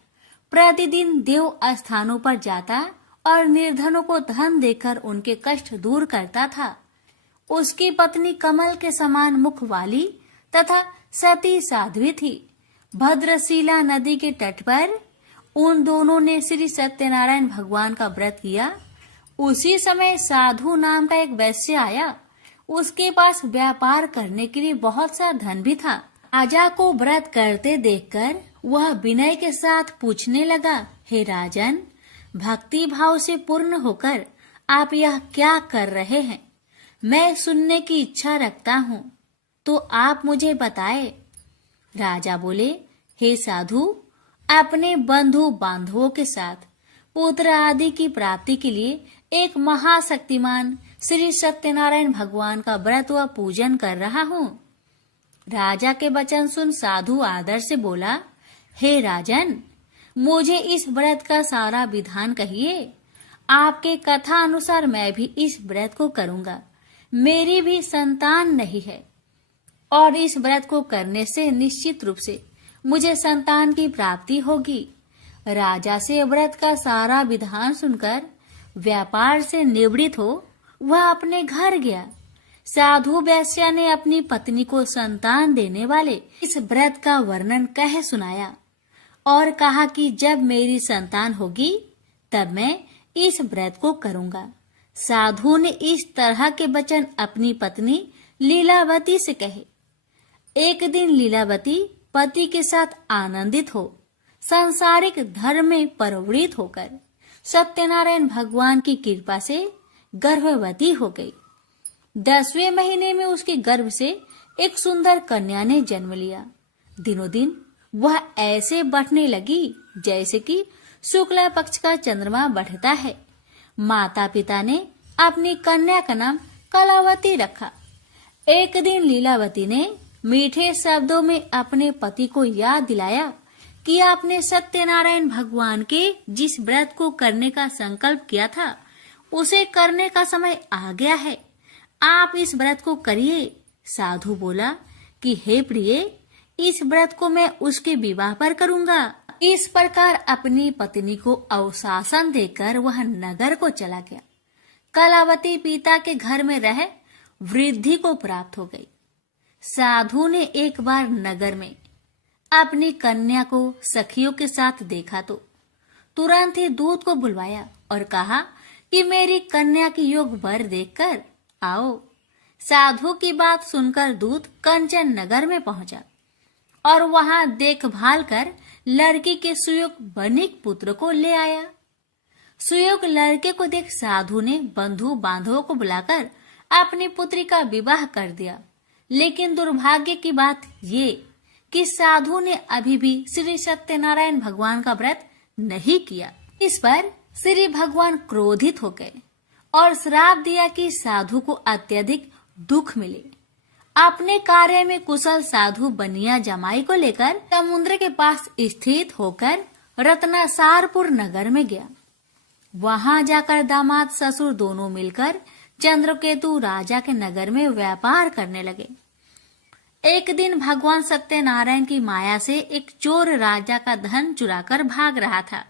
प्रतिदिन देव स्थानों पर जाता और निर्धनों को धन देकर उनके कष्ट दूर करता था। उसकी पत्नी कमल के समान मुख वाली तथा सती साध्वी थी। भद्रशिला नदी के तट पर उन दोनों ने श्री सत्यनारायण भगवान का व्रत किया। उसी समय साधु नाम का एक वैश्य आया। उसके पास व्यापार करने के लिए बहुत सा धन भी था। राजा को व्रत करते देखकर वह विनय के साथ पूछने लगा, हे राजन, भक्ति भाव से पूर्ण होकर आप यह क्या कर रहे हैं? मैं सुनने की इच्छा रखता हूँ, तो आप मुझे बताए। राजा बोले, हे साधु, अपने बंधु बांधवों के साथ पुत्र आदि की प्राप्ति के लिए एक महाशक्तिमान श्री सत्यनारायण भगवान का व्रत व पूजन कर रहा हूँ। राजा के वचन सुन साधु आदर से बोला, हे राजन, मुझे इस व्रत का सारा विधान कहिए। आपके कथा अनुसार मैं भी इस व्रत को करूंगा। मेरी भी संतान नहीं है और इस व्रत को करने से निश्चित रूप से मुझे संतान की प्राप्ति होगी। राजा से व्रत का सारा विधान सुनकर व्यापार से निवृत्त हो वह अपने घर गया। साधु वैश्या ने अपनी पत्नी को संतान देने वाले इस व्रत का वर्णन कह सुनाया और कहा कि जब मेरी संतान होगी तब मैं इस व्रत को करूंगा। साधु ने इस तरह के वचन अपनी पत्नी लीलावती से कहे। एक दिन लीलावती पति के साथ आनंदित हो सांसारिक धर्म में प्रवृत्त होकर सत्यनारायण भगवान की कृपा से गर्भवती हो गई। 10वें महीने में उसके गर्भ से एक सुंदर कन्या ने जन्म लिया। दिनों दिन वह ऐसे बढ़ने लगी जैसे कि शुक्ला पक्ष का चंद्रमा बढ़ता है। माता पिता ने अपनी कन्या का नाम कलावती रखा। एक दिन लीलावती ने मीठे शब्दों में अपने पति को याद दिलाया कि आपने सत्यनारायण भगवान के जिस व्रत को करने का संकल्प किया था उसे करने का समय आ गया है। आप इस व्रत को करिए। साधु बोला कि हे प्रिय, इस व्रत को मैं उसके विवाह पर करूंगा। इस प्रकार अपनी पत्नी को अवशासन देकर वह नगर को चला गया। कलावती पिता के घर में रह वृद्धि को प्राप्त हो गई। साधु ने एक बार नगर में अपनी कन्या को सखियों के साथ देखा तो तुरंत ही दूत को बुलवाया और कहा कि मेरी कन्या की योग वर देखकर आओ। साधु की बात सुनकर दूत कंचन नगर में पहुंचा और वहां देखभाल कर लड़की के सुयोग बनिक पुत्र को ले आया। सुयोग लड़के को देख साधु ने बंधु बांधवों को बुलाकर अपनी पुत्री का विवाह कर दिया। लेकिन दुर्भाग्य की बात ये कि साधु ने अभी भी श्री सत्यनारायण भगवान का व्रत नहीं किया। इस पर श्री भगवान क्रोधित हो गए और श्राप दिया कि साधु को अत्यधिक दुख मिले। अपने कार्य में कुशल साधु बनिया जमाई को लेकर समुद्र के पास स्थित होकर रत्नासारपुर नगर में गया। वहां जाकर दामाद ससुर दोनों मिलकर चंद्रकेतु राजा के नगर में व्यापार करने लगे। एक दिन भगवान सत्यनारायण की माया से एक चोर राजा का धन चुराकर भाग रहा था।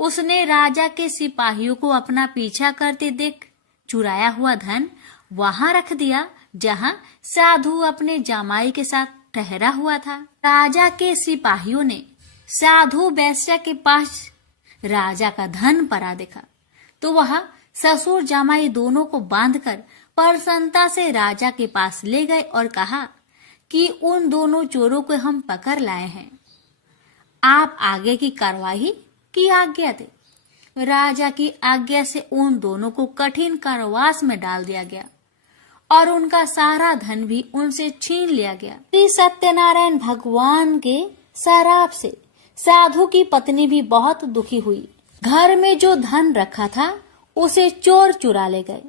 उसने राजा के सिपाहियों को अपना पीछा करते देख चुराया हुआ धन वहां रख दिया जहां साधु अपने जामाई के साथ ठहरा हुआ था। राजा के सिपाहियों ने साधु वैश्या के पास राजा का धन पड़ा देखा तो वह ससुर जामाई दोनों को बांधकर प्रसन्नता से राजा के पास ले गए और कहा कि उन दोनों चोरों को हम पकड़ लाए हैं, आप आगे की कार्रवाई की आज्ञा दे। राजा की आज्ञा से उन दोनों को कठिन कारावास में डाल दिया गया और उनका सारा धन भी उनसे छीन लिया गया। श्री सत्यनारायण भगवान के श्राप से साधु की पत्नी भी बहुत दुखी हुई। घर में जो धन रखा था उसे चोर चुरा ले गए।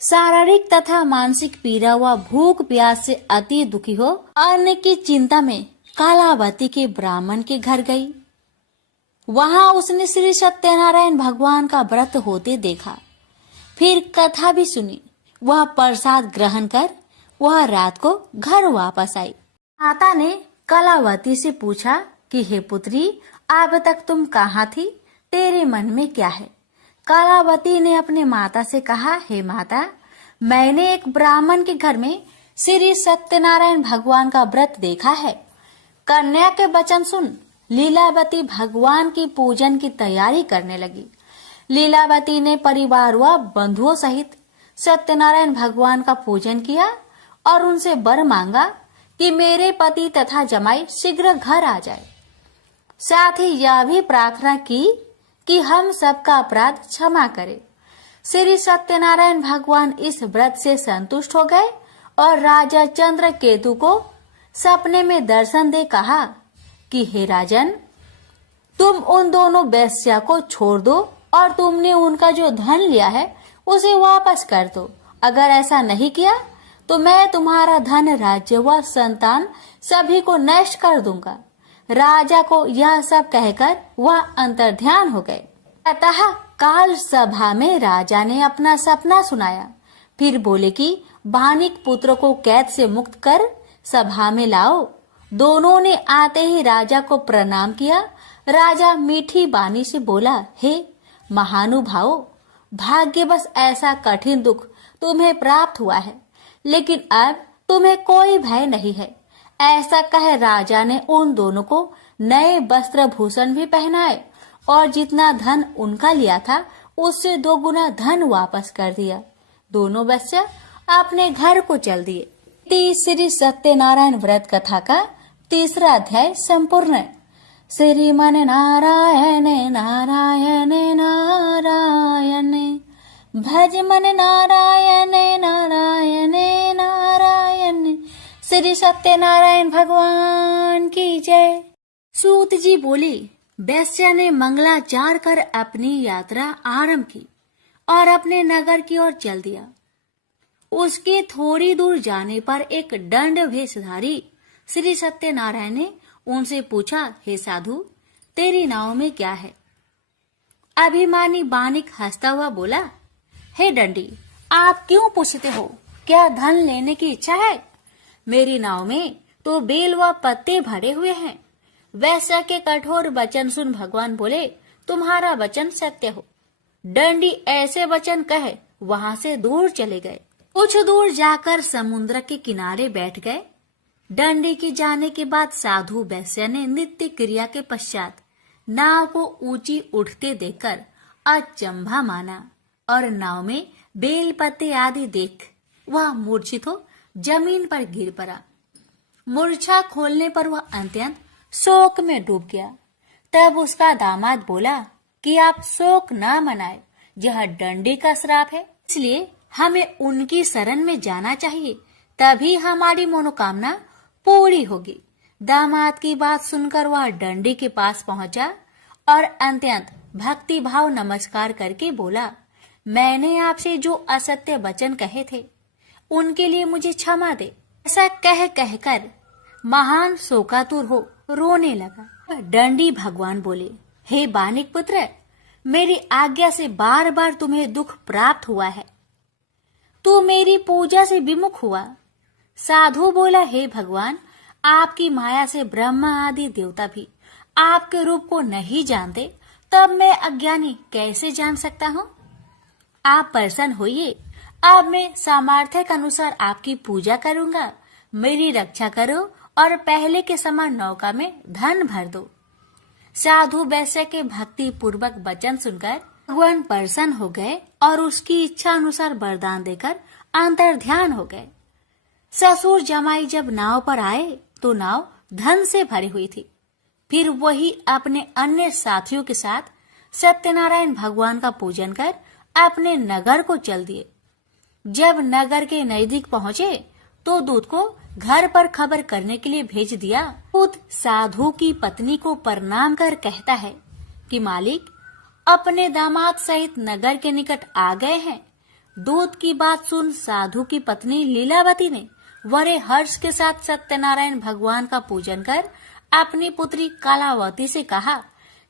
शारीरिक तथा मानसिक पीड़ा व भूख प्यास से अति दुखी हो अन्न की चिंता में कालावती के ब्राह्मण के घर गई। वहां उसने श्री सत्यनारायण भगवान का व्रत होते देखा। फिर कथा भी सुनी। वह प्रसाद ग्रहण कर वह रात को घर वापस आई। माता ने कलावती से पूछा कि हे पुत्री, अब तक तुम कहाँ थी? तेरे मन में क्या है? कलावती ने अपने माता से कहा, हे माता, मैंने एक ब्राह्मण के घर में श्री सत्यनारायण भगवान का व्रत देखा है। कन्या के वचन सुन लीलावती भगवान की पूजन की तैयारी करने लगी। लीलावती ने परिवार व बंधुओं सहित सत्यनारायण भगवान का पूजन किया और उनसे वर मांगा कि मेरे पति तथा जमाई शीघ्र घर आ जाए। साथ ही यह भी प्रार्थना की कि हम सबका अपराध क्षमा करे। श्री सत्यनारायण भगवान इस व्रत से संतुष्ट हो गए और राजा चंद्रकेतु को सपने में दर्शन दे कहा कि हे राजन, तुम उन दोनों वेश्या को छोड़ दो और तुमने उनका जो धन लिया है उसे वापस कर दो। अगर ऐसा नहीं किया तो मैं तुम्हारा धन, राज्य व संतान सभी को नष्ट कर दूंगा। राजा को यह सब कहकर वह अंतर्ध्यान हो गए। अतः काल सभा में राजा ने अपना सपना सुनाया। फिर बोले कि बानिक पुत्र को कैद से मुक्त कर सभा में लाओ। दोनों ने आते ही राजा को प्रणाम किया। राजा मीठी बानी से बोला, हे महानुभावो, भाग्यवश ऐसा कठिन दुख तुम्हें प्राप्त हुआ है, लेकिन अब तुम्हें कोई भय नहीं है। ऐसा कह राजा ने उन दोनों को नए वस्त्र भूषण भी पहनाए और जितना धन उनका लिया था उससे 2 गुना धन वापस कर दिया। दोनों बच्चे अपने घर को चल दिए। श्री सत्यनारायण व्रत कथा का 3रा अध्याय संपूर्ण। श्रीमन नारायण नारायण नारायण, भज मन नारायण नारायण नारायण। श्री सत्यनारायण भगवान की जय। सूत जी बोले, वैश्य ने मंगलाचार कर अपनी यात्रा आरंभ की और अपने नगर की ओर चल दिया। उसके थोड़ी दूर जाने पर एक दंड वेशधारी श्री सत्यनारायण ने उनसे पूछा, हे साधु, तेरी नाव में क्या है? अभिमानी बानिक हंसता हुआ बोला, हे दंडी, आप क्यों पूछते हो? क्या धन लेने की इच्छा है? मेरी नाव में तो बेल व पत्ते भरे हुए हैं। वैश्य के कठोर वचन सुन भगवान बोले, तुम्हारा वचन सत्य हो। दंडी ऐसे वचन कहे वहां से दूर चले गए। कुछ दूर जाकर समुद्र के किनारे बैठ गए। दंडी के जाने के बाद साधु वैश्य ने नित्य क्रिया के पश्चात नाव को ऊंची उठते देखकर अचंभा माना और नाव में बेल पत्ते आदि देख वह मूर्छित हो जमीन पर गिर पड़ा। मूर्छा खोलने पर वह अत्यंत शोक में डूब गया। तब उसका दामाद बोला कि आप शोक न मनाए, यह दंडी का श्राप है, इसलिए हमें उनकी शरण में जाना चाहिए, तभी हमारी मनोकामना पूरी होगी। दामाद की बात सुनकर वह दंडी के पास पहुंचा और अत्यंत भक्ति भाव नमस्कार करके बोला, मैंने आपसे जो असत्य वचन कहे थे उनके लिए मुझे क्षमा दे। ऐसा कहकर महान शोकातुर हो रोने लगा। दंडी भगवान बोले, हे बानिक पुत्र, मेरी आज्ञा से बार बार तुम्हें दुख प्राप्त हुआ है, तू मेरी पूजा से विमुख हुआ। साधु बोला, हे भगवान, आपकी माया से ब्रह्मा आदि देवता भी आपके रूप को नहीं जानते, तब मैं अज्ञानी कैसे जान सकता हूँ? आप प्रसन्न होइए, अब मैं सामर्थ्य के अनुसार आपकी पूजा करूंगा। मेरी रक्षा करो और पहले के समान नौका में धन भर दो। साधु वैश्य के भक्ति पूर्वक वचन सुनकर भगवान प्रसन्न हो गए और उसकी इच्छा अनुसार वरदान देकर अंतर ध्यान हो गए। ससुर जमाई जब नाव पर आए तो नाव धन से भरी हुई थी। फिर वही अपने अन्य साथियों के साथ सत्यनारायण भगवान का पूजन कर अपने नगर को चल दिए। जब नगर के नजदीक पहुंचे तो दूत को घर पर खबर करने के लिए भेज दिया। दूत साधु की पत्नी को प्रणाम कर कहता है कि मालिक अपने दामाद सहित नगर के निकट आ गए हैं। दूत की बात सुन साधु की पत्नी लीलावती ने बड़े हर्ष के साथ सत्यनारायण भगवान का पूजन कर अपनी पुत्री कलावती से कहा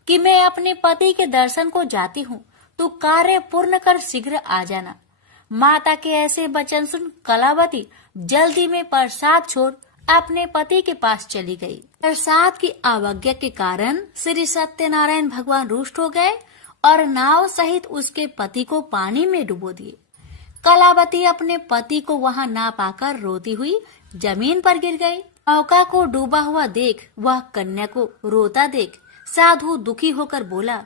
कि मैं अपने पति के दर्शन को जाती हूँ, तो कार्य पूर्ण कर शीघ्र आ जाना। माता के ऐसे वचन सुन कलावती जल्दी में प्रसाद छोड़ अपने पति के पास चली गई। प्रसाद की अवज्ञा के कारण श्री सत्यनारायण भगवान रुष्ट हो गए और नाव सहित उसके पति को पानी में डुबो दिए। कलावती अपने पति को वहां ना पाकर रोती हुई जमीन पर गिर गई। नौका को डूबा हुआ देख वह कन्या को रोता देख साधु दुखी होकर बोला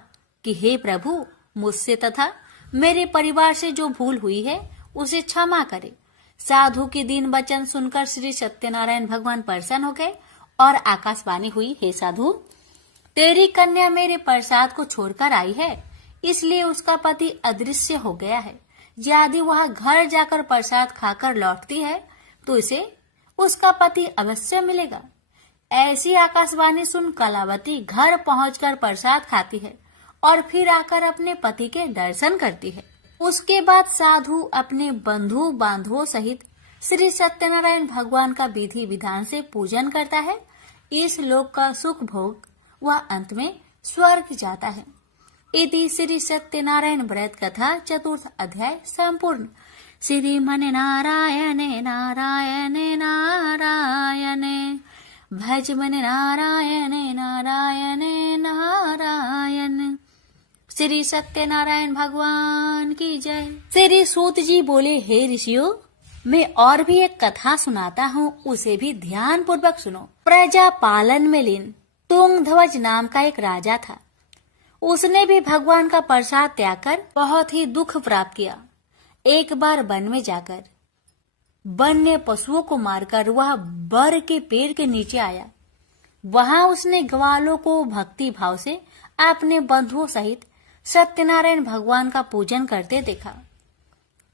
कि हे प्रभु, मुझसे तथा मेरे परिवार से जो भूल हुई है उसे क्षमा करे। साधु के दीन वचन सुनकर श्री सत्यनारायण भगवान प्रसन्न हो गए और आकाशवाणी हुई, हे साधु, तेरी कन्या मेरे प्रसाद को छोड़कर आई है, इसलिए उसका पति अदृश्य हो गया है। यदि वह घर जाकर प्रसाद खाकर लौटती है तो इसे उसका पति अवश्य मिलेगा। ऐसी आकाशवाणी सुन कलावती घर पहुंचकर प्रसाद खाती है और फिर आकर अपने पति के दर्शन करती है। उसके बाद साधु अपने बंधु बांधवों सहित श्री सत्यनारायण भगवान का विधि विधान से पूजन करता है। इस लोक का सुख भोग वह अंत में स्वर्ग जाता है। इति श्री सत्यनारायण व्रत कथा चतुर्थ अध्याय संपूर्ण। श्रीमन नारायणे नारायणे नारायणे भज मन नारायणे नारायणे नारायण। श्री सत्यनारायण भगवान की जय। श्री सूत जी बोले, हे ऋषियों, मैं और भी एक कथा सुनाता हूँ, उसे भी ध्यान पूर्वक सुनो। प्रजा पालन में लीन तुंगध्वज नाम का एक राजा था। उसने भी भगवान का प्रसाद त्याग कर बहुत ही दुख प्राप्त किया। एक बार वन में जाकर वन्य पशुओं को मारकर वह बर के पेड़ के नीचे आया। वहां उसने ग्वालों को भक्ति भाव से अपने बंधुओं सहित सत्यनारायण भगवान का पूजन करते देखा।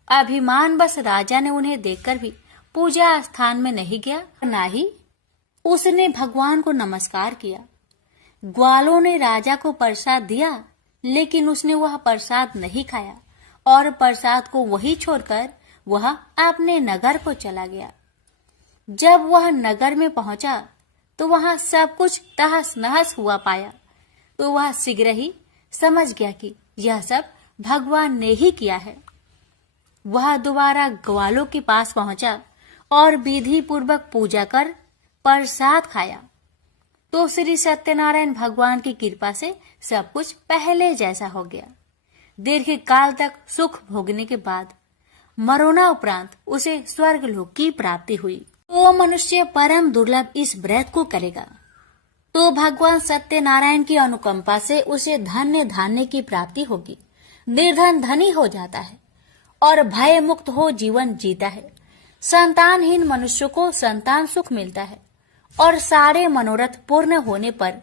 अभिमान बस राजा ने उन्हें देखकर भी पूजा स्थान में नहीं गया, न ही उसने भगवान को नमस्कार किया। ग्वालों ने राजा को प्रसाद दिया, लेकिन उसने वह प्रसाद नहीं खाया और प्रसाद को वही छोड़कर वह अपने नगर को चला गया। जब वह नगर में पहुंचा तो वहां सब कुछ तहस नहस हुआ पाया, तो वह शीघ्र ही समझ गया कि यह सब भगवान ने ही किया है। वह दोबारा ग्वालों के पास पहुंचा और विधि पूर्वक पूजा कर प्रसाद खाया, तो श्री सत्यनारायण भगवान की कृपा से सब कुछ पहले जैसा हो गया। दीर्घ काल तक सुख भोगने के बाद मरोना उपरांत उसे स्वर्ग लोक की प्राप्ति हुई। तो मनुष्य परम दुर्लभ इस व्रत को करेगा तो भगवान सत्यनारायण की अनुकंपा से उसे धन्य धान्य की प्राप्ति होगी। निर्धन धनी हो जाता है और भय मुक्त हो जीवन जीता है। संतानहीन मनुष्य को संतान सुख मिलता है और सारे मनोरथ पूर्ण होने पर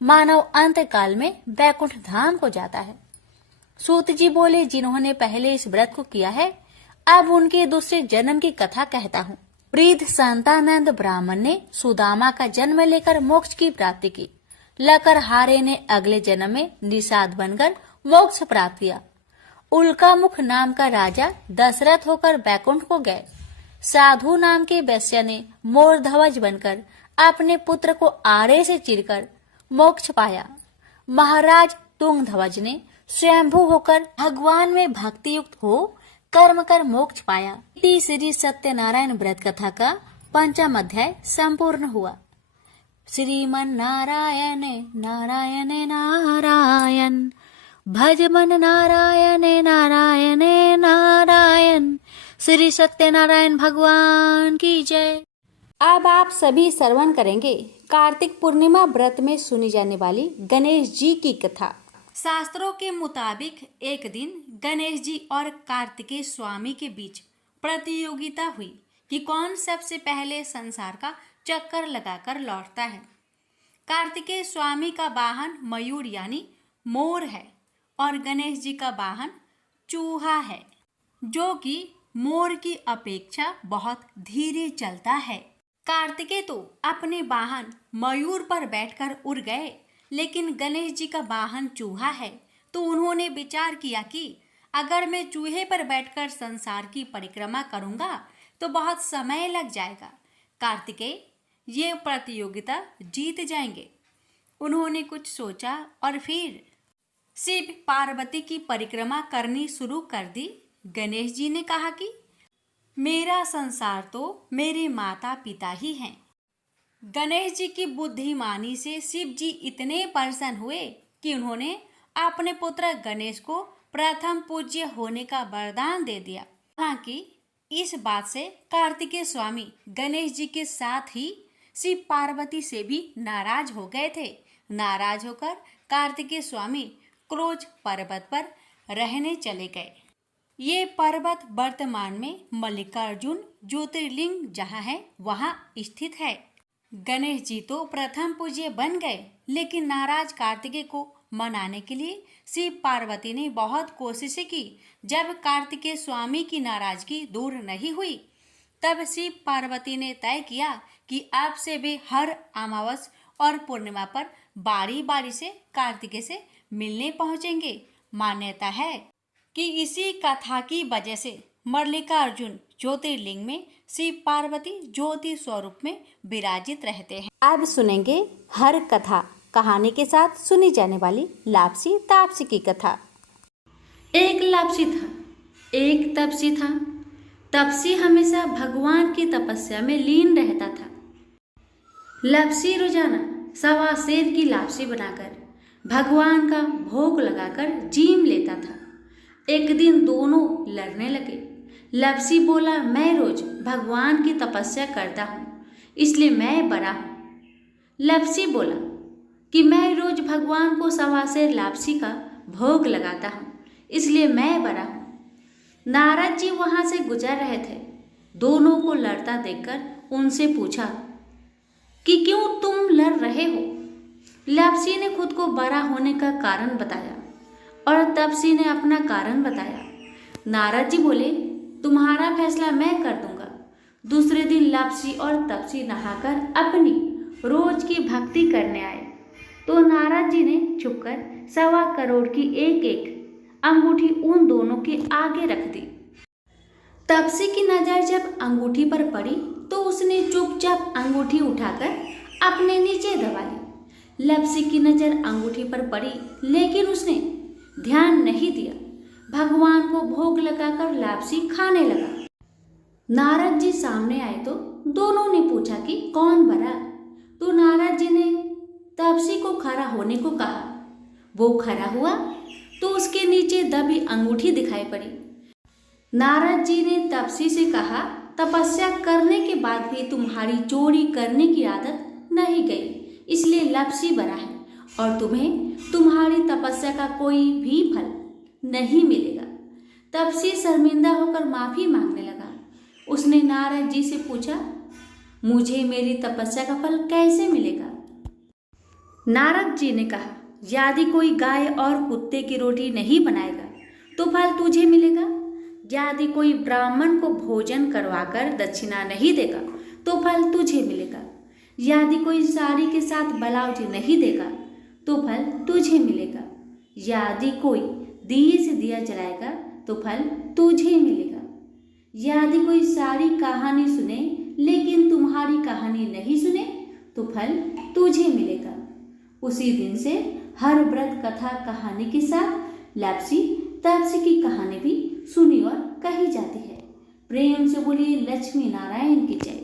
मानव अंत काल में वैकुंठ धाम को जाता है। सूत जी बोले, जिन्होंने पहले इस व्रत को किया है, अब उनके दूसरे जन्म की कथा कहता हूँ। वृद्ध संतानंद ब्राह्मण ने सुदामा का जन्म लेकर मोक्ष की प्राप्ति की। लकरहारे ने अगले जन्म में निषाद बनकर मोक्ष प्राप्त किया। उल्का मुख नाम का राजा दशरथ होकर बैकुंठ को गए। साधु नाम के वैश्य ने मोर ध्वज बनकर अपने पुत्र को आरे से चीरकर मोक्ष पाया। महाराज तुंगध्वज ने स्वयंभू होकर भगवान में भक्ति युक्त हो कर्म कर मोक्ष पाया। श्री सत्यनारायण व्रत कथा का पंचम अध्याय संपूर्ण हुआ। श्रीमन नारायण नारायण नारायण भज मन नारायण नारायण नारायण। श्री सत्यनारायण भगवान की जय। अब आप सभी श्रवण करेंगे कार्तिक पूर्णिमा व्रत में सुनी जाने वाली गणेश जी की कथा। शास्त्रों के मुताबिक एक दिन गणेश जी और कार्तिकेय स्वामी के बीच प्रतियोगिता हुई कि कौन सबसे पहले संसार का चक्कर लगाकर लौटता है। कार्तिकेय स्वामी का वाहन मयूर यानी मोर है और गणेश जी का वाहन चूहा है, जो कि मोर की अपेक्षा बहुत धीरे चलता है। कार्तिकेय तो अपने वाहन मयूर पर बैठकर उड़ गए, लेकिन गणेश जी का वाहन चूहा है, तो उन्होंने विचार किया कि अगर मैं चूहे पर बैठकर संसार की परिक्रमा करूंगा तो बहुत समय लग जाएगा। कार्तिकेय ये प्रतियोगिता जीत जाएंगे। उन्होंने कुछ सोचा और फिर शिव पार्वती की परिक्रमा करनी शुरू कर दी। गणेश जी ने कहा कि मेरा संसार तो मेरे माता पिता ही हैं। गणेश जी की बुद्धिमानी से शिव जी इतने प्रसन्न हुए कि उन्होंने अपने पुत्र गणेश को प्रथम पूज्य होने का वरदान दे दिया। हालांकि इस बात से कार्तिकेय स्वामी गणेश जी के साथ ही शिव पार्वती से भी नाराज हो गए थे। नाराज होकर कार्तिकेय स्वामी क्रोच पर्वत पर रहने चले गए। ये पर्वत वर्तमान में मल्लिकार्जुन ज्योतिर्लिंग जहाँ है वहाँ स्थित है। गणेश जी तो प्रथम पूज्य बन गए, लेकिन नाराज कार्तिकेय को मनाने के लिए शिव पार्वती ने बहुत कोशिशें की। जब कार्तिकेय स्वामी की नाराजगी दूर नहीं हुई, तब शिव पार्वती ने तय किया कि अब से वे हर अमावस और पूर्णिमा पर बारी बारी से कार्तिकेय से मिलने पहुंचेंगे। मान्यता है कि इसी कथा की वजह से मल्लिकार्जुन ज्योतिर्लिंग में शिव पार्वती ज्योति स्वरूप में विराजित रहते हैं। अब सुनेंगे हर कथा। कहानी के साथ सुनी जाने वाली लापसी तापसी की कथा। एक लापसी था, एक तपसी था। तपसी हमेशा भगवान की तपस्या में लीन रहता था। लापसी रोजाना सवा सेर की लापसी बनाकर भगवान का भोग लगाकर जीम लेता था। एक दिन दोनों लड़ने लगे। लापसी बोला, मैं रोज भगवान की तपस्या करता हूँ, इसलिए मैं बड़ा हूँ। लापसी बोला कि मैं रोज भगवान को सवा सेर लापसी का भोग लगाता हूँ, इसलिए मैं बड़ा हूँ। नारद जी वहां से गुजर रहे थे। दोनों को लड़ता देखकर उनसे पूछा कि क्यों तुम लड़ रहे हो। लापसी ने खुद को बड़ा होने का कारण बताया और तपसी ने अपना कारण बताया। नारद जी बोले, तुम्हारा फैसला मैं कर दूंगा। दूसरे दिन लापसी और तपसी नहाकर अपनी रोज की भक्ति करने आए तो नारद जी ने छुपकर 1.25 करोड़ की एक एक अंगूठी उन दोनों के आगे रख दी। तपसी की नजर जब अंगूठी पर पड़ी तो उसने चुपचाप अंगूठी उठाकर अपने नीचे दबा ली। लापसी की नजर अंगूठी पर पड़ी लेकिन उसने ध्यान नहीं दिया। भगवान को भोग लगाकर लापसी खाने लगा। नारद जी सामने आए तो दोनों ने पूछा कि कौन बड़ा। तो नारद जी ने तपसी को खड़ा होने को कहा। वो खड़ा हुआ तो उसके नीचे दबी अंगूठी दिखाई पड़ी। नारद जी ने तपसी से कहा, तपस्या करने के बाद भी तुम्हारी चोरी करने की आदत नहीं गई, इसलिए लापसी बड़ा है और तुम्हें तुम्हारी तपस्या का कोई भी फल नहीं मिलेगा। तपसी शर्मिंदा होकर माफी मांगने लगा। उसने नारद जी से पूछा, मुझे मेरी तपस्या का फल कैसे मिलेगा। नारद जी ने कहा, यदि कोई गाय और कुत्ते की रोटी नहीं बनाएगा तो फल तुझे मिलेगा। यदि कोई ब्राह्मण को भोजन करवाकर दक्षिणा नहीं देगा तो फल तुझे मिलेगा। यदि कोई साड़ी के साथ ब्लाउज नहीं देगा तो फल तुझे मिलेगा। यदि कोई दिए से दिया जलाएगा तो फल तुझे मिलेगा। यदि कोई सारी कहानी सुने लेकिन तुम्हारी कहानी नहीं सुने तो फल तुझे मिलेगा। उसी दिन से हर व्रत कथा कहानी के साथ लापसी तापसी की कहानी भी सुनी और कही जाती है। प्रेम से बोलिए लक्ष्मी नारायण की जय।